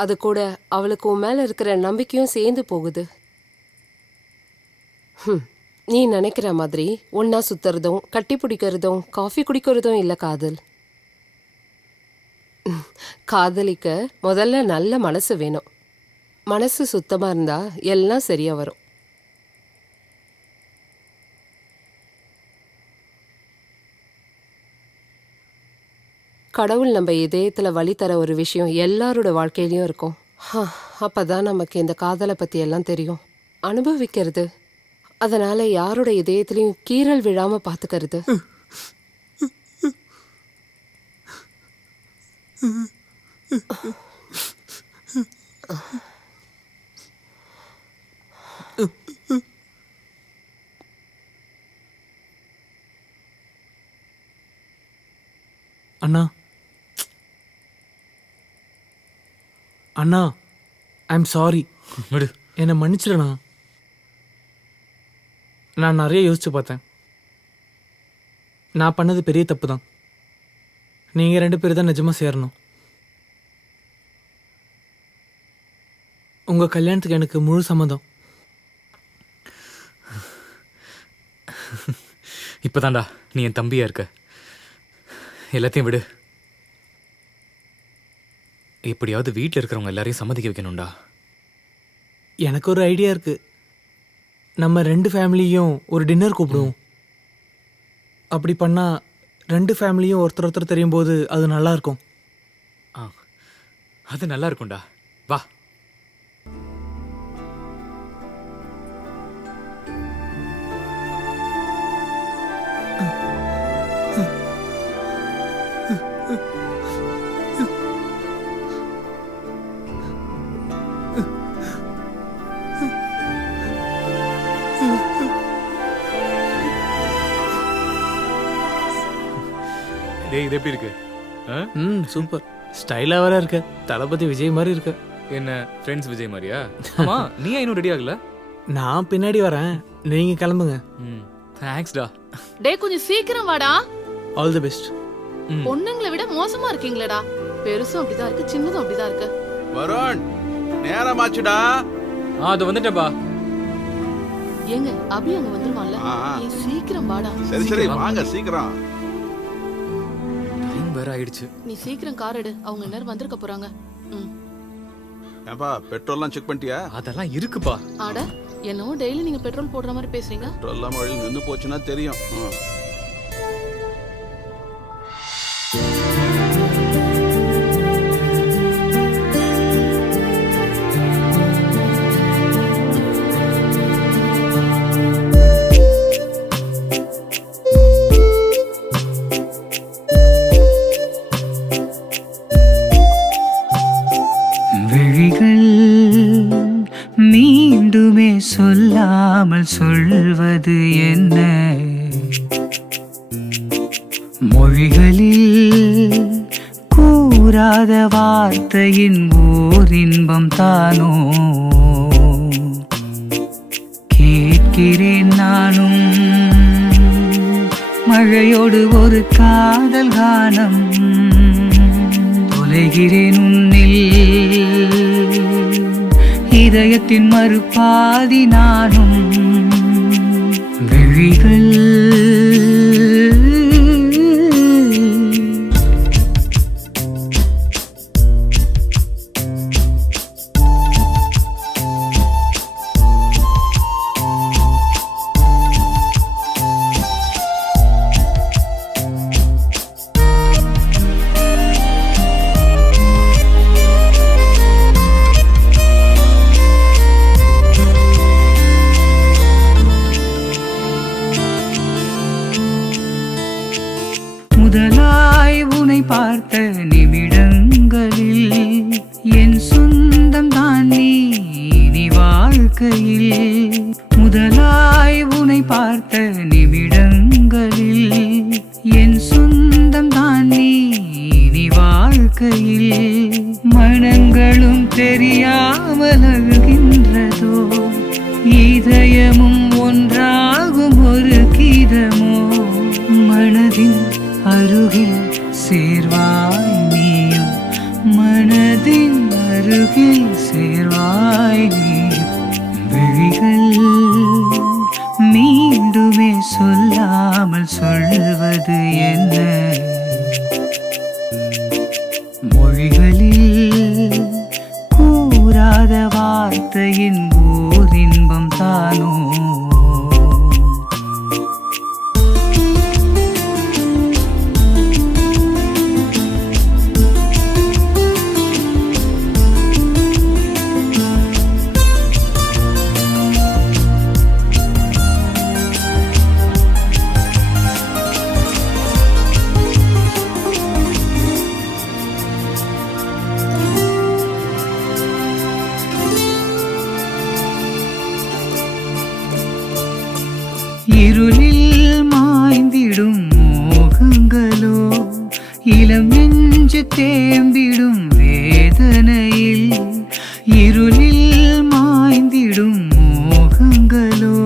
அது கூட அவளுக்கு உன் மேலே இருக்கிற நம்பிக்கையும் சேர்ந்து போகுது. நீ நினைக்கிற மாதிரி ஒன்றா சுற்றுறதும் கட்டி பிடிக்கிறதும் காஃபி குடிக்கிறதும் இல்லை காதல். காதலிக்க முதல்ல நல்ல மனசு வேணும். மனசு சுத்தமாக இருந்தால் எல்லாம் சரியாக வரும். கடவுள் நம்ம இதயத்தில் வழி தர ஒரு விஷயம் எல்லாரோட வாழ்க்கையிலையும் இருக்கும். அப்பதான் நமக்கு இந்த காதலை பற்றி எல்லாம் தெரியும். அனுபவிக்கிறது, அதனால யாரோட இதயத்திலையும் கீறல் விழாம பார்த்துக்கிறது. அண்ணா, அண்ணா, ஐ எம் சாரி. விடு. என்னை மன்னிச்சிடண்ணா. நான் நிறைய யோசிச்சு பார்த்தேன். நான் பண்ணது பெரிய தப்பு தான். நீங்கள் 2 பேர் தான் நிஜமாக சேரணும். உங்கள் கல்யாணத்துக்கு எனக்கு முழு சம்மதம். இப்போதான்டா நீ என் தம்பியா இருக்க. எல்லாத்தையும் விடு. எப்படியாவது வீட்டில் இருக்கிறவங்க எல்லாரையும் சம்மதிக்க வைக்கணும்டா. எனக்கு ஒரு ஐடியா இருக்குது. நம்ம 2 ஃபேமிலியும் ஒரு டின்னர் கூப்பிடுவோம். அப்படி பண்ணால் 2 ஃபேமிலியும் ஒருத்தர் ஒருத்தர் தெரியும் போது அது நல்லாயிருக்கும். அது நல்லா இருக்கும்டா. வா. டேய், இது எப்படி இருக்கு? சூப்பர். ஸ்டைலாக வேற இருக்க. தளபதி விஜய் மாதிரி இருக்க. என்ன ஃப்ரெண்ட்ஸ் விஜய் மாதிரியா? ஆமா, நீ இன்னும் ரெடி ஆகல? நான் பின்னாடி வரேன், நீங்கள் கிளம்புங்க. தேங்க்ஸ்டா. டேய் கொஞ்சம் சீக்கிரம் வாடா. All the best. பொண்ணுங்களை விட மோசமா இருக்கீங்களேடா. பெருசும் அப்படிதான் இருக்கு, சின்னதும் அப்படிதான் இருக்கு. வருண், நேரமாச்சுடா. அது வந்துட்டேன்பா. ஏங்க அபி அங்க வந்துருவான்ல, நீ சீக்கிரம் வாடா. சரி வாங்க சீக்கிரம். டைம் வேற ஆயிடுச்சு. நீ சீக்கிரம் கார் எடு, அவங்க எல்லாரும் வந்திருக்க போறாங்க. ஏன்பா பெட்ரோல்லாம் செக் பண்ணிட்டியா? அதெல்லாம் இருக்குப்பா. ஆட என்னவோ டெய்லி நீங்க பெட்ரோல் போடுற மாதிரி பேசுறீங்க. பெட்ரோல் எல்லாம் வழியில் நின்று போச்சுன்னா தெரியும். மீண்டுமே சொல்லாமல் சொல்வது என்ன? மொழிகளில் கூறாத வார்த்தையின் ஓர் இன்பம் தானோ? கேட்கிறேன் நானும் மழையோடு ஒரு காதல் கானம். தொலைகிறேன் உன்னில் இதயத்தின் மறுபாதி நானும். விழிகள் முதலாய் உனை பார்த்த நிமிடங்களில் என் சொந்தம் தான் நீ வாழ்க்கையில். முதலாய் உனை பார்த்த நிமிடங்களில் என் சொந்தம் தான் நீ வாழ்க்கையில். மனங்களும் தெரியாமல் அழுகின்றதோ, இதயமும் ஒன்றாகும் ஒரு கீதமோ. மனதின் அருகில் சேர்வாய் நீயும், மனதின் அருகில் சேர்வாய் நீயும். விழிகள் மீண்டுமே சொல்லாமல் சொல்வது என்ன? மொழிகளில் கூறாத வார்த்தையின் ஓர் இன்பம் தானோ? இருளில் மாய்ந்திடும் மோகங்களோ, இளம் நெஞ்சு தேம்பிடும் வேதனையில். இருளில் மாய்ந்திடும் முகங்களோ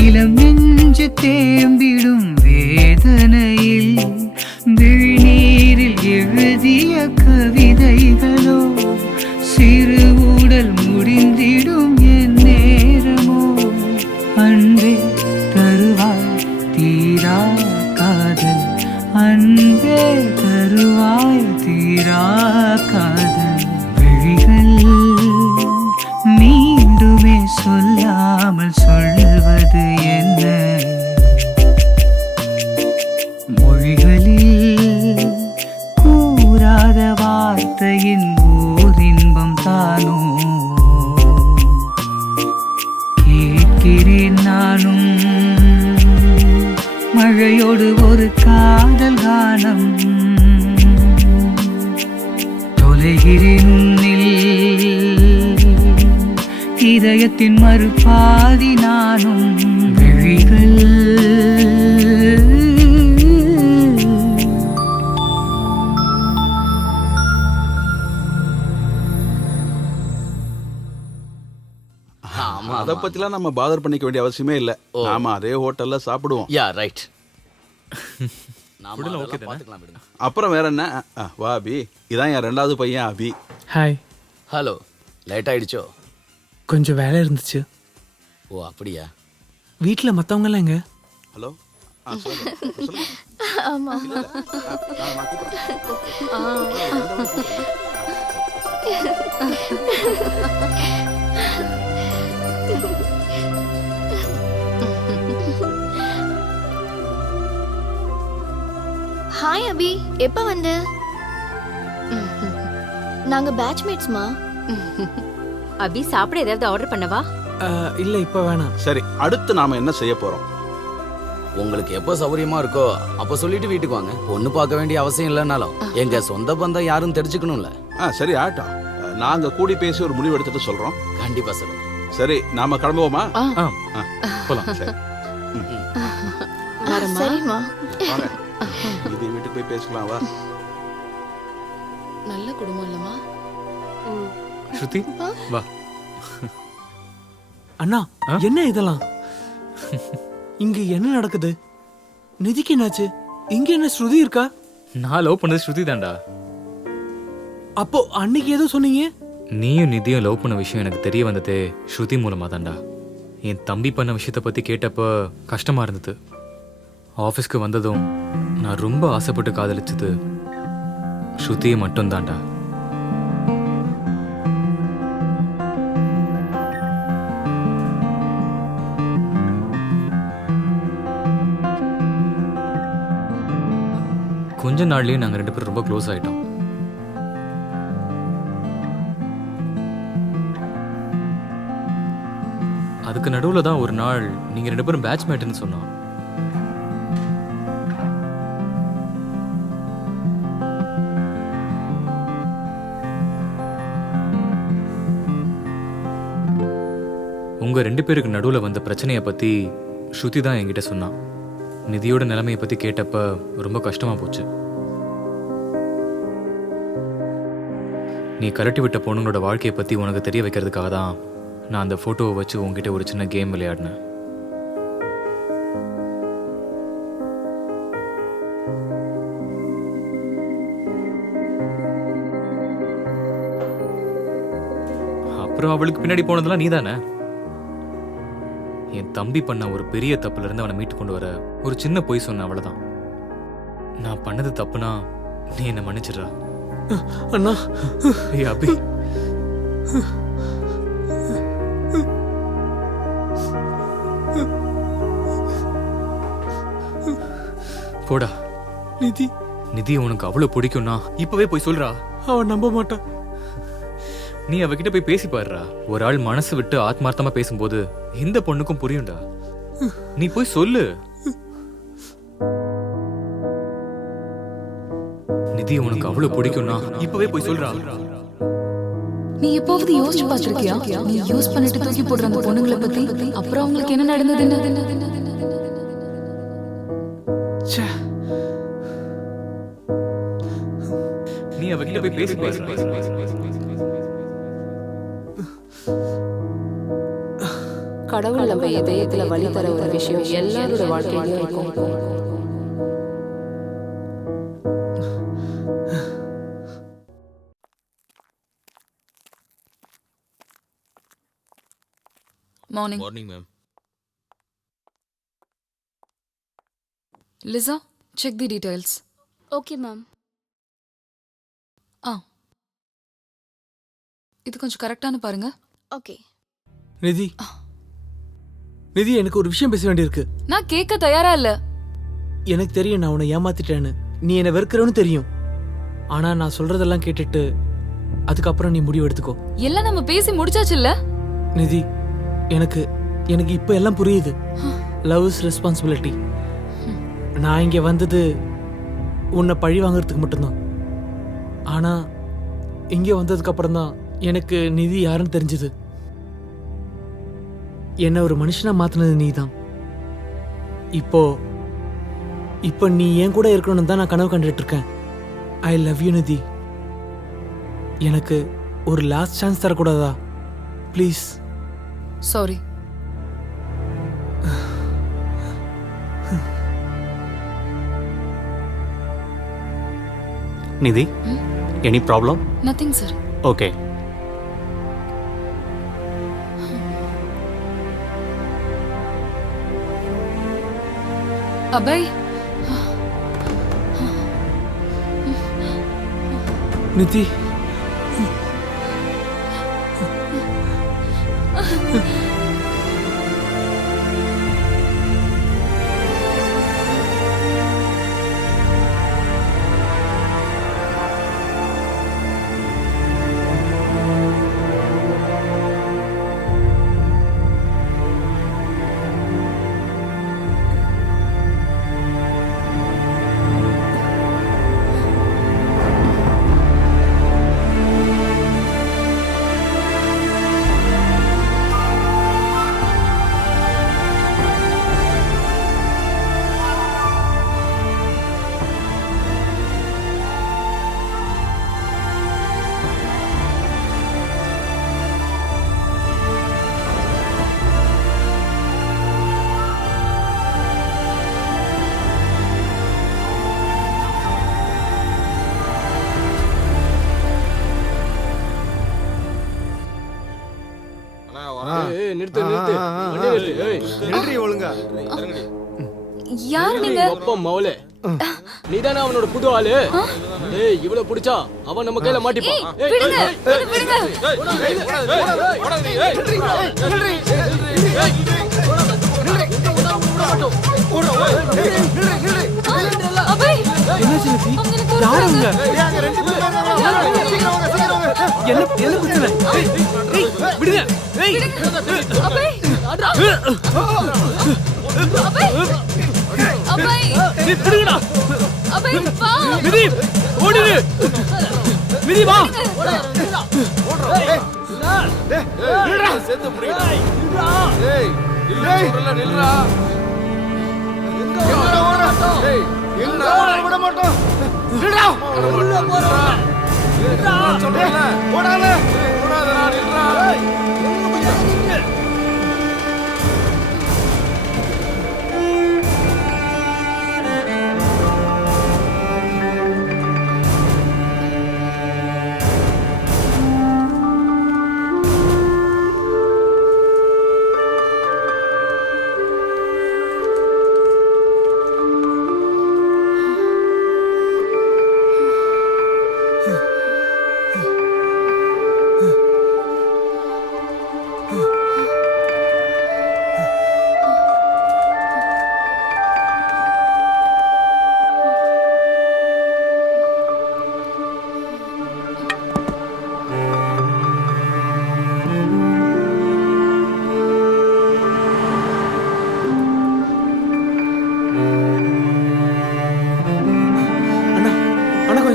இளம் நெஞ்சு தேம்பிடும் வேதனையில் விழிநீரில் எழுதிய கவிதைகளோ சிறு உடல் முடிந்திடும் என் நேரமோ அன்பே தருவாய் தீரா காதல் அன்பே தருவாய் தீரா காதல் விழிகள் மீண்டுமே சொல்லாமல் சொல்வது என்ன மொழிகளில் கூறாத வார்த்தையின் ஓரின்பம் தானோ கேட்கிறேன் நானும் மழையோடு ஒரு காதல் கானம் தொலைகிறேன் உன்னில் இதயத்தின் மறுபாதி நானும் விழிகள் அதை பத்திலாம் நம்ம பாதர் பண்ணிக்க வேண்டிய அவசியமே இல்ல. நாம அதே ஹோட்டல்ல சாப்பிடுவோம். Yeah right. அப்புறம் வேற என்ன? வா அபி, இதான் என் 2வது பையன் அபி. ஹாய். ஹலோ. லேட் ஆயிடுச்சோ? கொஞ்சம் வேலை இருந்துச்சு. ஓ அப்படியா? வீட்டில் மற்றவங்களாம் எங்க? ஹலோ. ஆமா. ஹாய் அபி, எப்ப வந்த? நாங்க பேட்ச்மேட்ஸ்மா. அபி சாப்பிட ஏதாவது ஆர்டர் பண்ணவா? இல்ல இப்ப வேணாம். சரி, அடுத்து நாம என்ன செய்ய போறோம்? உங்களுக்கு எப்போ சௌகரியமா இருக்கோ அப்போ சொல்லிட்டு வீட்டுக்கு வாங்க. பொண்ணு பார்க்க வேண்டிய அவசியம் இல்லைனாலும் எங்க சொந்த பந்தம் யாரும் தெரிஞ்சுக்கணும்ல. சரி ஆட்டம். நாங்க கூடி பேசி ஒரு முடிவு எடுத்துட்டு சொல்றோம். கண்டிப்பா சொல்லுங்க. சரி, நாம கிளம்புவோமா? போலாம். சரி. சரிம்மா. இது வீட்டுக்கு போய் பேசலாம் வா. நல்ல குடும்பம் இல்லம்மா. ஸ்ருதி வா. அண்ணா என்ன இதெல்லாம்? இங்க என்ன நடக்குது? நிதிக்கு என்னாச்சு? இங்க என்ன ஸ்ருதி இருக்கா? நான் லவ் பண்ணது ஸ்ருதி தான்டா. அப்போ அன்னைக்கு ஏதோ சொன்னீங்க. நீயும் நிதியும் லவ் பண்ண விஷயம் எனக்கு தெரிய வந்ததே ஸ்ருதி மூலமா தான்டா. என் தம்பி பண்ண விஷயத்த பத்தி கேட்டப்ப கஷ்டமா இருந்தது. ஆஃபீஸ்க்கு வந்ததும் நான் ரொம்ப ஆசைப்பட்டு காதலிச்சது ஸ்ருதியை மட்டும் தான்டா. கொஞ்ச நாள்லயே நாங்க 2 பேரும் ரொம்ப க்ளோஸ் ஆயிட்டோம். அதுக்கு நடுவுல தான் ஒரு நாள் நீங்க 2 பேரும் பேட்ச்மேட்னு சொன்னோம். உங்க 2 பேருக்கு நடுவுல வந்த பிரச்சனையை பத்தி ஸ்ருதி தான் என்கிட்ட சொன்னான். நிதியோட நிலைமையை பத்தி கேட்டப்ப ரொம்ப கஷ்டமா போச்சு. நீ கலட்டி விட்ட பொண்ணுங்களோட வாழ்க்கையை பத்தி உனக்கு தெரிய வைக்கிறதுக்காக தான் நான் அந்த போட்டோவை வச்சு உங்ககிட்ட ஒரு சின்ன கேம் விளையாடினேன். அப்புறம் அவளுக்கு பின்னாடி போனதெல்லாம் நீதானே. என் தம்பி பண்ண ஒரு பெரிய தப்புல இருந்து அவனை மீட்டு கொண்டு வர ஒரு சின்ன பொய் சொன்ன, அவ்வளவுதான். நான் பண்ணது தப்புனா நீ என்ன மன்னிச்சிடுறா. அண்ணா. ஏய் அபி, போடா. நிதி நிதி உனக்கு அவ்வளவு பிடிக்கும்னா இப்பவே போய் சொல்றா. அவன் நம்ப மாட்டான். நீ அவகிட்ட போய் பேசி பாருடா. ஒரு ஆள் மனசு விட்டு ஆத்மார்த்தமா பேசும்போது எந்த பொண்ணுக்கும் புரியும்டா. நீ போய் சொல்லு. நிதி உனக்கு அவ்வளவு பிடிக்கும்னா இப்பவே போய் சொல்றா. நீ எப்போவது யோசிச்சு பார்த்திருக்கியா? நீ யூஸ் பண்ணிட்டு தூக்கி போடுற அந்த பொண்ணுங்களை பத்தி அப்புறம் அவங்களுக்கு என்ன நடந்தது? நீ அவகிட்ட போய் பேசி பாருடா. கடவுள் நம்ம இதயத்துல வழி தர ஒரு விஷயம் எல்லாரோட வாழ்க்கையிலும் இருக்கும். Morning. Morning ma'am. Lisa, check the details. Okay ma'am. இது கொஞ்சம் கரெக்டானு பாருங்க. ஓகே. நிதி, நிதி, எனக்கு ஒரு விஷயம் பேச வேண்டியிருக்கு. நான் கேட்க தயாரா இல்ல. எனக்கு தெரியும் நான் உன்னை ஏமாத்திட்டேன்னு, நீ என்னை வெறுக்கிறவனு தெரியும். ஆனா நான் சொல்றதெல்லாம் கேட்டுட்டு அதுக்கப்புறம் நீ முடிவு எடுத்துக்கோ. எல்லாம் நம்ம பேசி முடிச்சாச்சு இல்ல? நிதி, எனக்கு எனக்கு இப்ப எல்லாம் புரியுது. Love is responsibility. நான் இங்க வந்தது உன்னை பழி வாங்குறதுக்கு மட்டும்தான். ஆனா இங்க வந்ததுக்கு அப்புறம் தான் எனக்கு நிதி யாருன்னு தெரிஞ்சது. என்ன ஒரு மனுஷனா மாத்தினது நீ தான். இப்போ நீ என் கூட இருக்கணும்னு தான் நான் கனவு கண்டுட்டு இருக்கேன். ஐ லவ் யூ நிதி. எனக்கு ஒரு லாஸ்ட் சான்ஸ் தரக்கூடாதா ப்ளீஸ்? சாரி. நிதி, any problem? Nothing sir. Okay. Abhay, நிதி, நின்றி ஒழுங்கா. யார் நீங்க? மௌலே, நீதானே அவனோட புது ஆளு? ஏய், இவ்வளவு பிடிச்சா அவன் நம்ம கையில மாட்டிப்பான். விடுங்க, விடுங்க. அபய், என்னாச்சு நிதி? யார் அவங்க? என்ன பிரச்சனை? விடுங்க. அபய், அபய், நீ பிடிங்கடா. அபய், வா. நிதி, ஓடிடு. நிதி, வா. சேர்ந்து பிடிங்கடா. ஏய், நில்றா, நில்றா. எங்க விட மாட்டோம். நில்றா. சொல்றேன்ல. ஓடாத. ஓடாதடா, நில்றா.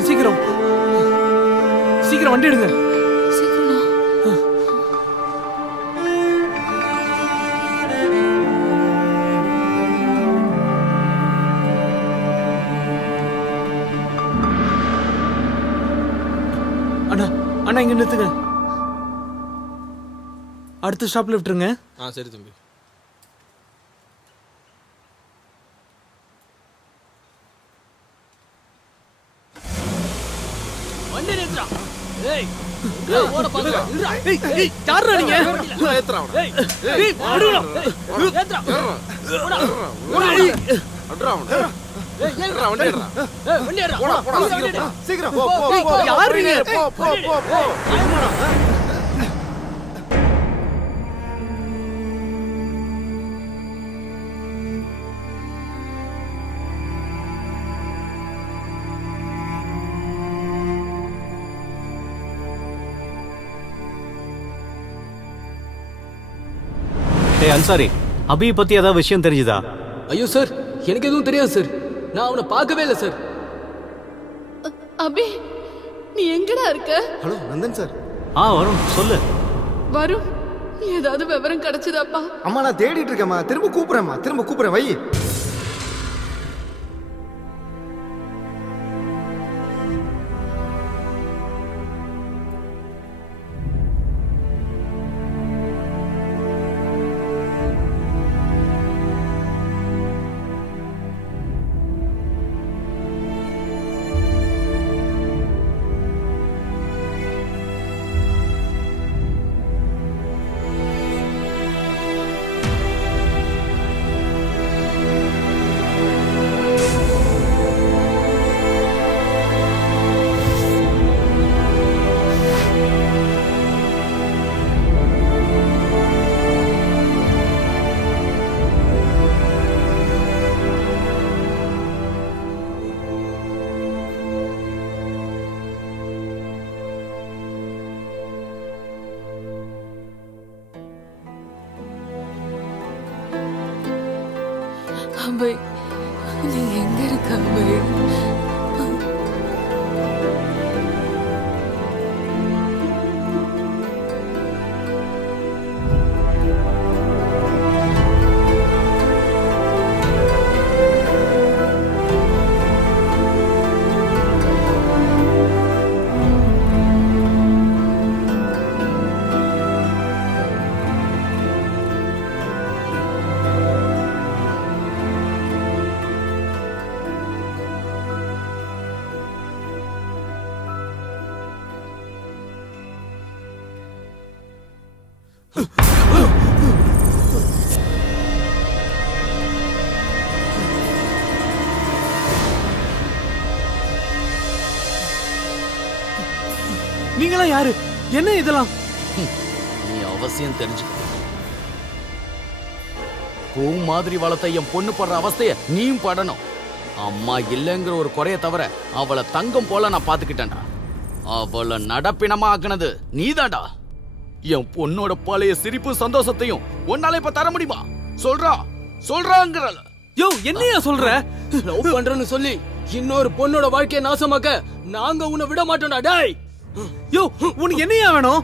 சீக்கிரம் சீக்கிரம் வண்டி எடுங்க. அண்ணா அண்ணா இங்க நிறுத்துங்க. அடுத்த ஸ்டாப்ல விட்டுருங்க. சரி தம்பி. யாரா நீங்க சீக்கிரம் போ போ போ யாரு நீங்க? போ போ போ போ டேய் அன்சாரி, அபி பத்தி ஏதாவது விஷயம் தெரிஞ்சுதா? ஐயோ சார், எனக்கு எதுவும் தெரியாது சார். நான் அவனை பார்க்கவே இல்லை சார். அபி நீ எங்கடா இருக்க? Hello Nandan sir. வருண் சொல்லு. வரும் ஏதாவது விவரம் கிடைச்சதாப்பா? அம்மா நான் தேடிட்டு இருக்கேம்மா, திரும்ப கூப்பிடுறேன் வை. அபி நீ எங்க இருக்க அபி? நீங்களா யாரு? என்ன இதெல்லாம்? நீ அவசியம் தெரிஞ்சுக்க. பூ மாதிரி வளர்த்த என் பொண்ணு படுற அவஸ்தைய நீயும் படணும். அம்மா இல்லைங்கிற ஒரு குறைய தவிர அவளை தங்கம் போல நான் பாத்துக்கிட்டேன்டா. அவளை நடப்பினமா ஆக்குனது நீதான்டா. என் பொண்ணோட பழைய சிரிப்பு சந்தோஷத்தையும் உன்னால இப்ப தர முடியுமா? சொல்றாங்கற. யோ என்னையா சொல்ற? லவ் பண்றேன்னு சொல்லி இன்னொரு பொண்ணோட வாழ்க்கையை நாசமாக்க நாங்க உன்னை விட மாட்டோம்டா. டேய் யோ உனக்கு என்னையா வேணும்?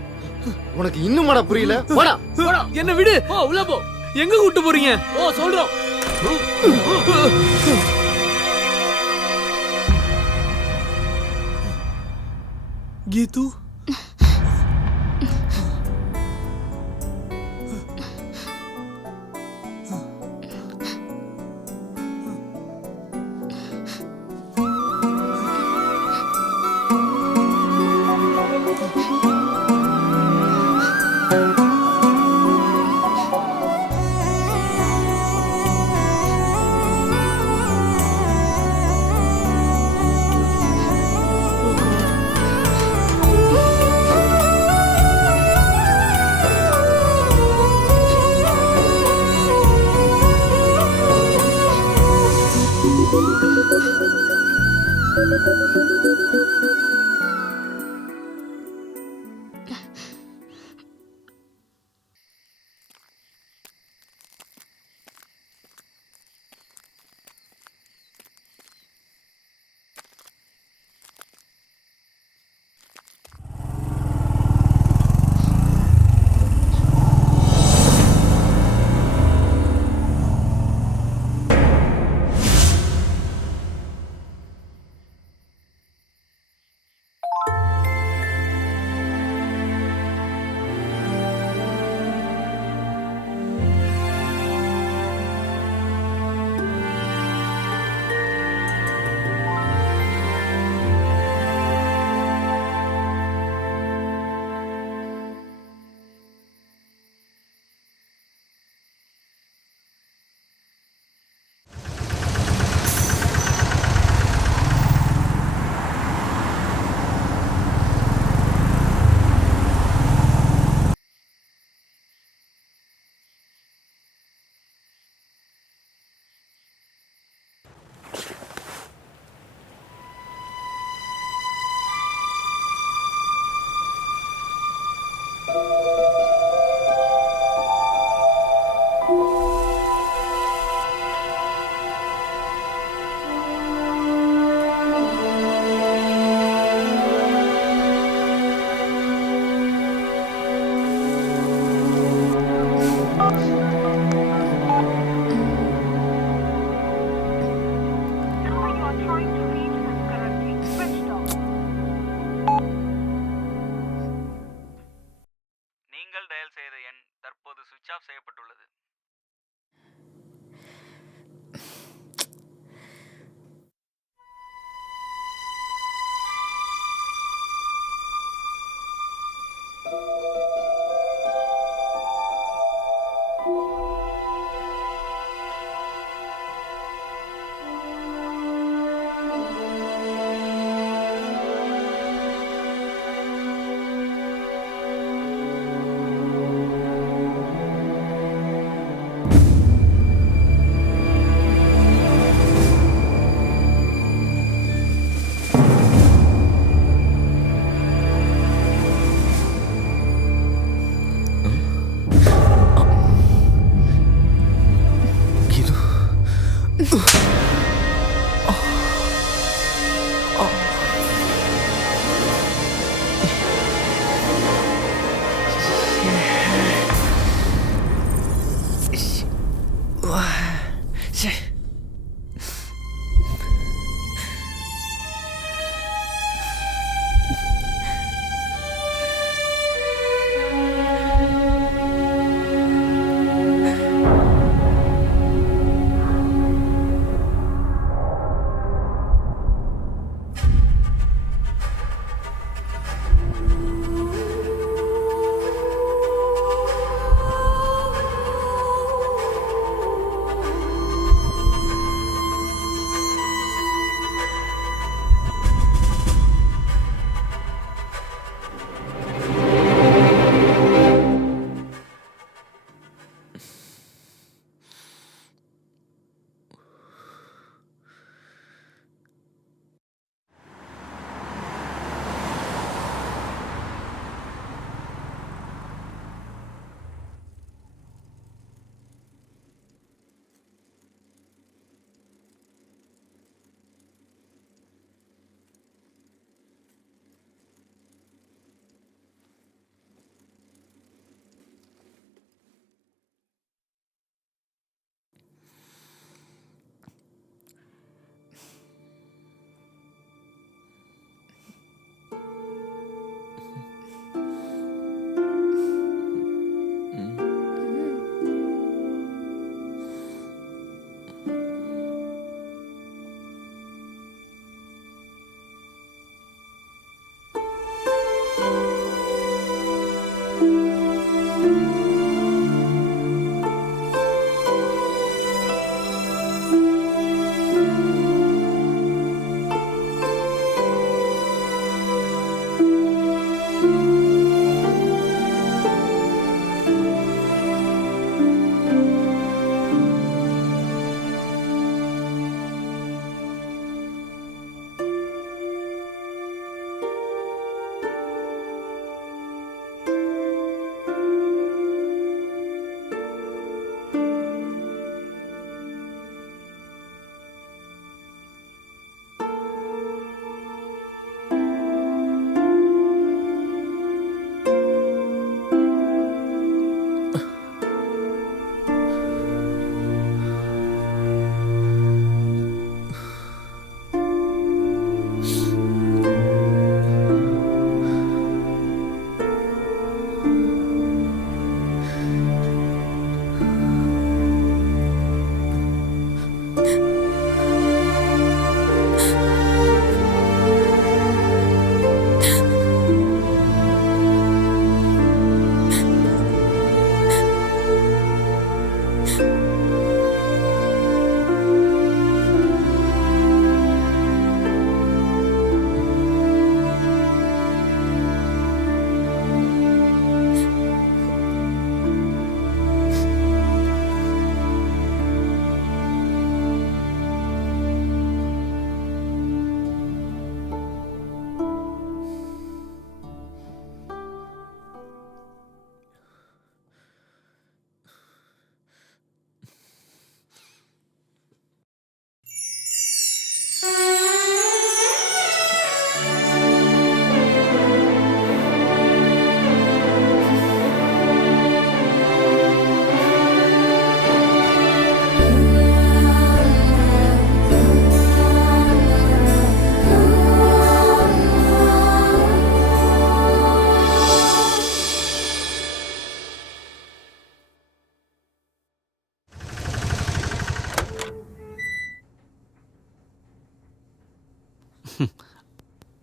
உனக்கு இன்னும் புரியல? போடா என்ன விடு. உள்ள போ. எங்க கூட்டு போறீங்க? சொல்றோம். கீது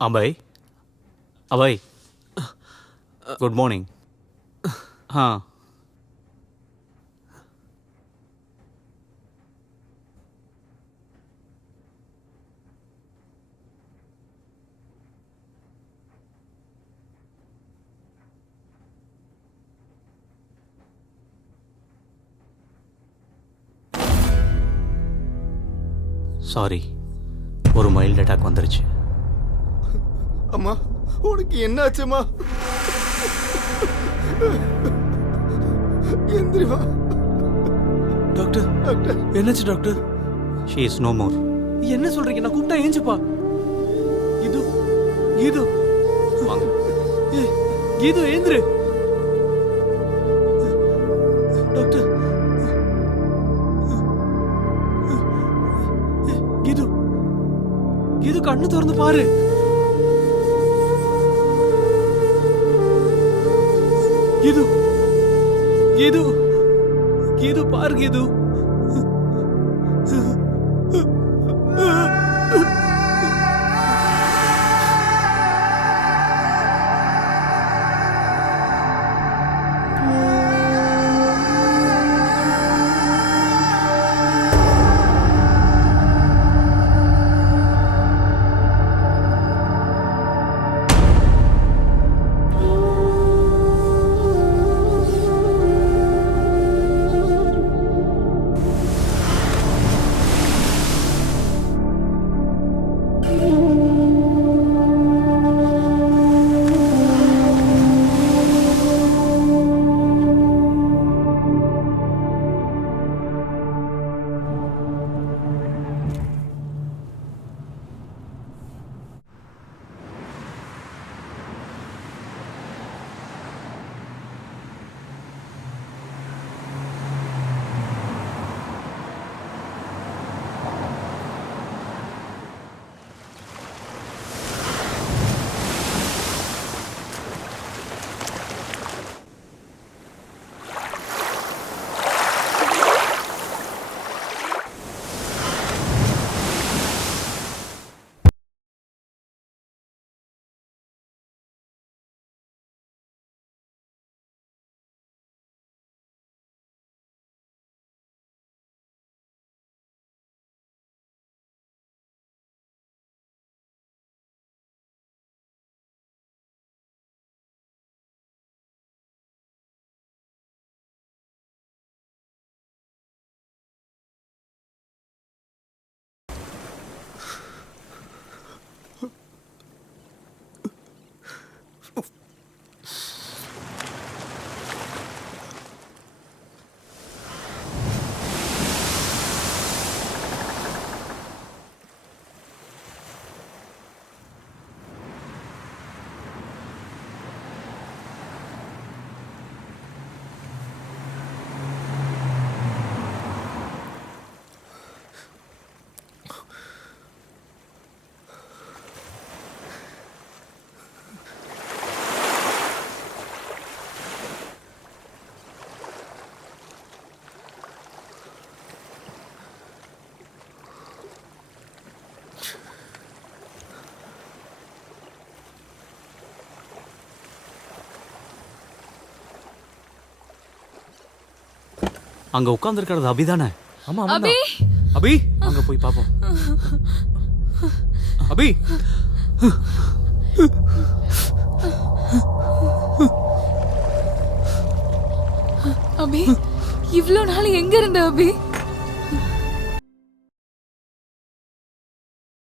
अभय अभय गुड मॉर्निंग. हाँ சாரி, ஒரு மைல்டு அட்டாக் வந்துருச்சு. அம்மா உனக்கு என்ன ஆச்சுமா? எந்திரிமா. டாக்டர், டாக்டர் என்னாச்சு doctor? She is no more. என்ன சொல்றீங்க? நான் கூப்பிட்டா ஏஞ்சுப்பா. கீது கீது வாங்க. ஏய், கீது ஏந்திரு. டாக்டர் கீது கீது கண்ணு திறந்து பாரு. கீது கீது கீது பாரு கீது. அங்க உட்கார்ந்திருக்கிறது அபிதானே? ஆமா அபி அபி அங்க போய் பாப்போம். அபி அபி இவ்ளோ நாள் எங்க இருந்த அபி?